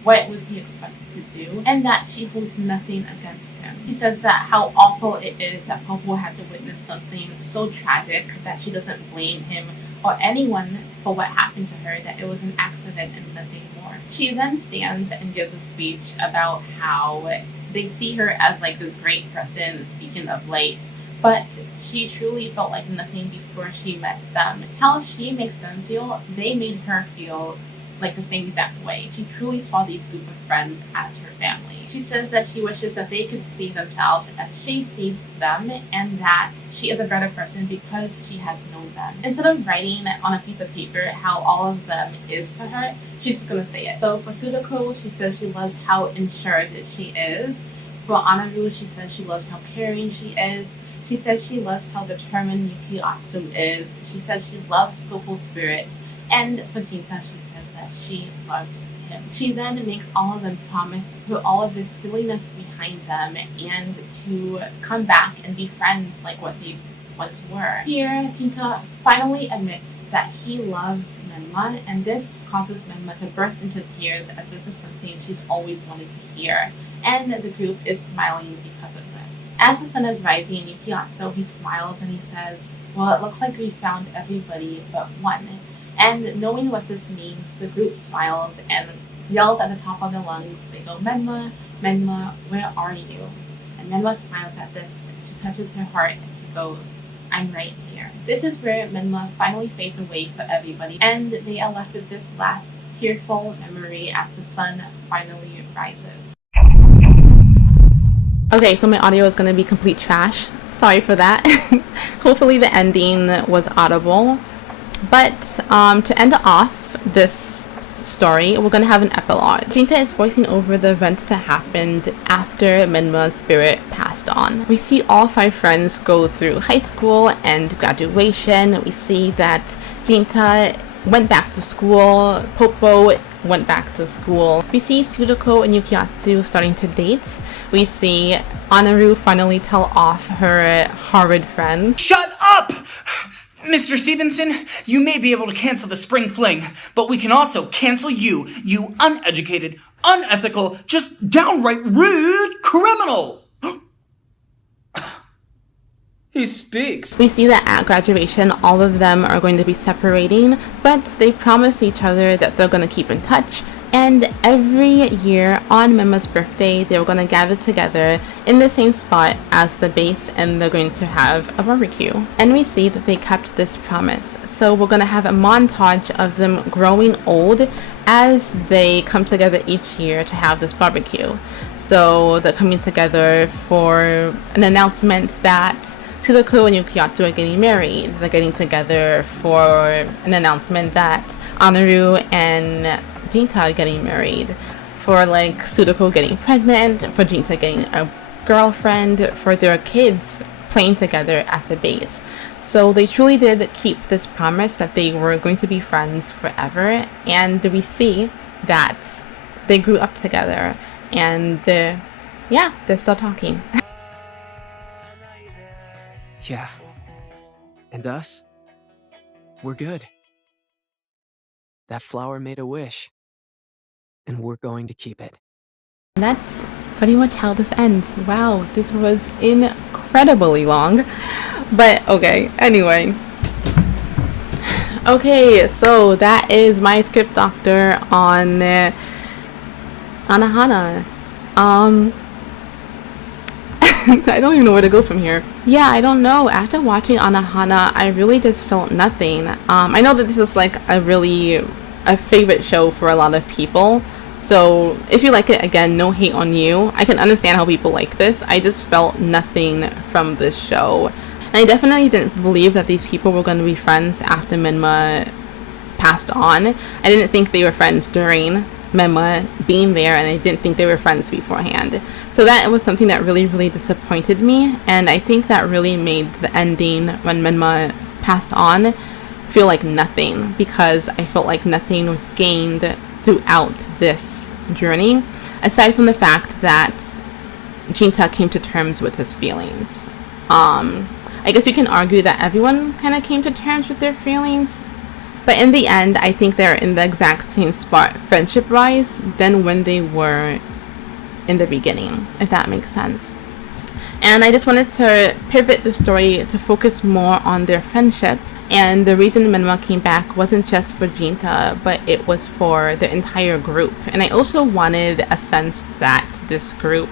What was he expected to do? And that she holds nothing against him. He says that how awful it is that Popo had to witness something so tragic that she doesn't blame him or anyone for what happened to her, that it was an accident and nothing more. She then stands and gives a speech about how they see her as like this great person, speaking of light, but she truly felt like nothing before she met them. How she makes them feel, they made her feel like the same exact way. She truly saw these group of friends as her family. She says that she wishes that they could see themselves as she sees them, and that she is a better person because she has known them. Instead of writing on a piece of paper how all of them is to her, she's just gonna say it. So for Sudoko, she says she loves how insured she is. For Anaru, she says she loves how caring she is. She says she loves how determined Yuki Atsu is. She says she loves Popo's spirit. And for Jinta, she says that she loves him. She then makes all of them promise to put all of this silliness behind them and to come back and be friends like what they once were. Here, Jinta finally admits that he loves Menma, and this causes Menma to burst into tears, as this is something she's always wanted to hear. And the group is smiling because of this. As the sun is rising, Yukiatsu, he smiles and he says, "Well, it looks like we found everybody but one." And knowing what this means, the group smiles and yells at the top of their lungs. They go, "Menma, Menma, where are you?" And Menma smiles at this. She touches her heart and she goes, "I'm right here." This is where Menma finally fades away for everybody, and they are left with this last tearful memory as the sun finally rises. Okay, so my audio is going to be complete trash. Sorry for that. Hopefully the ending was audible. But to end off this story, we're gonna have an epilogue. Jinta is voicing over the events that happened after Minma's spirit passed on. We see all 5 friends go through high school and graduation. We see that Jinta went back to school, Popo went back to school. We see Tsuruko and Yukiatsu starting to date. We see Anaru finally tell off her horrid friends. Shut up! Mr. Stevenson, you may be able to cancel the spring fling, but we can also cancel you, you uneducated, unethical, just downright rude criminal! He speaks. We see that at graduation, all of them are going to be separating, but they promise each other that they're going to keep in touch. And every year on Minma's birthday, they're going to gather together in the same spot as the base, and they're going to have a barbecue. And we see that they kept this promise. So we're going to have a montage of them growing old as they come together each year to have this barbecue. So they're coming together for an announcement that Tsuruko and Yukiatsu are getting married. They're getting together for an announcement that Anaru and Jinta are getting married. For like Tsuruko getting pregnant, for Jinta getting a girlfriend, for their kids playing together at the base. So they truly did keep this promise that they were going to be friends forever. And we see that they grew up together, and yeah, they're still talking. Yeah. And us? We're good. That flower made a wish. And we're going to keep it. And that's pretty much how this ends. Wow, this was incredibly long. But okay, anyway. Okay, so that is my script doctor on Anohana. I don't even know where to go from here. Yeah, I don't know. After watching Anohana, I really just felt nothing. I know that this is like a favorite show for a lot of people. So if you like it, again, no hate on you. I can understand how people like this. I just felt nothing from this show. And I definitely didn't believe that these people were going to be friends after Minma passed on. I didn't think they were friends during Minma being there, and I didn't think they were friends beforehand. So that was something that really, really disappointed me, and I think that really made the ending when Minma passed on feel like nothing, because I felt like nothing was gained throughout this journey, aside from the fact that Jinta came to terms with his feelings. I guess you can argue that everyone kind of came to terms with their feelings, but in the end, I think they're in the exact same spot friendship-wise than when they were in the beginning, if that makes sense. And I just wanted to pivot the story to focus more on their friendship. And the reason Minma came back wasn't just for Jinta, but it was for the entire group. And I also wanted a sense that this group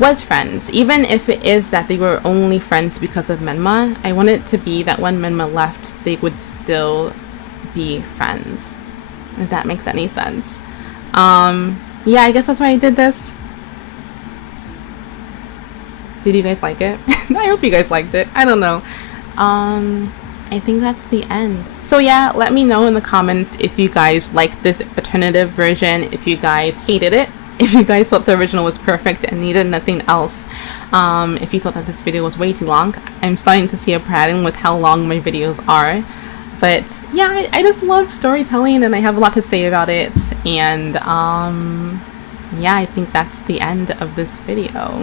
was friends. Even if it is that they were only friends because of Minma, I wanted it to be that when Minma left, they would still be friends, if that makes any sense. Yeah, I guess that's why I did this. Did you guys like it? I hope you guys liked it. I don't know. I think that's the end. So yeah, let me know in the comments if you guys liked this alternative version, if you guys hated it, if you guys thought the original was perfect and needed nothing else, if you thought that this video was way too long. I'm starting to see a pattern with how long my videos are. But yeah, I just love storytelling, and I have a lot to say about it. And yeah, I think that's the end of this video.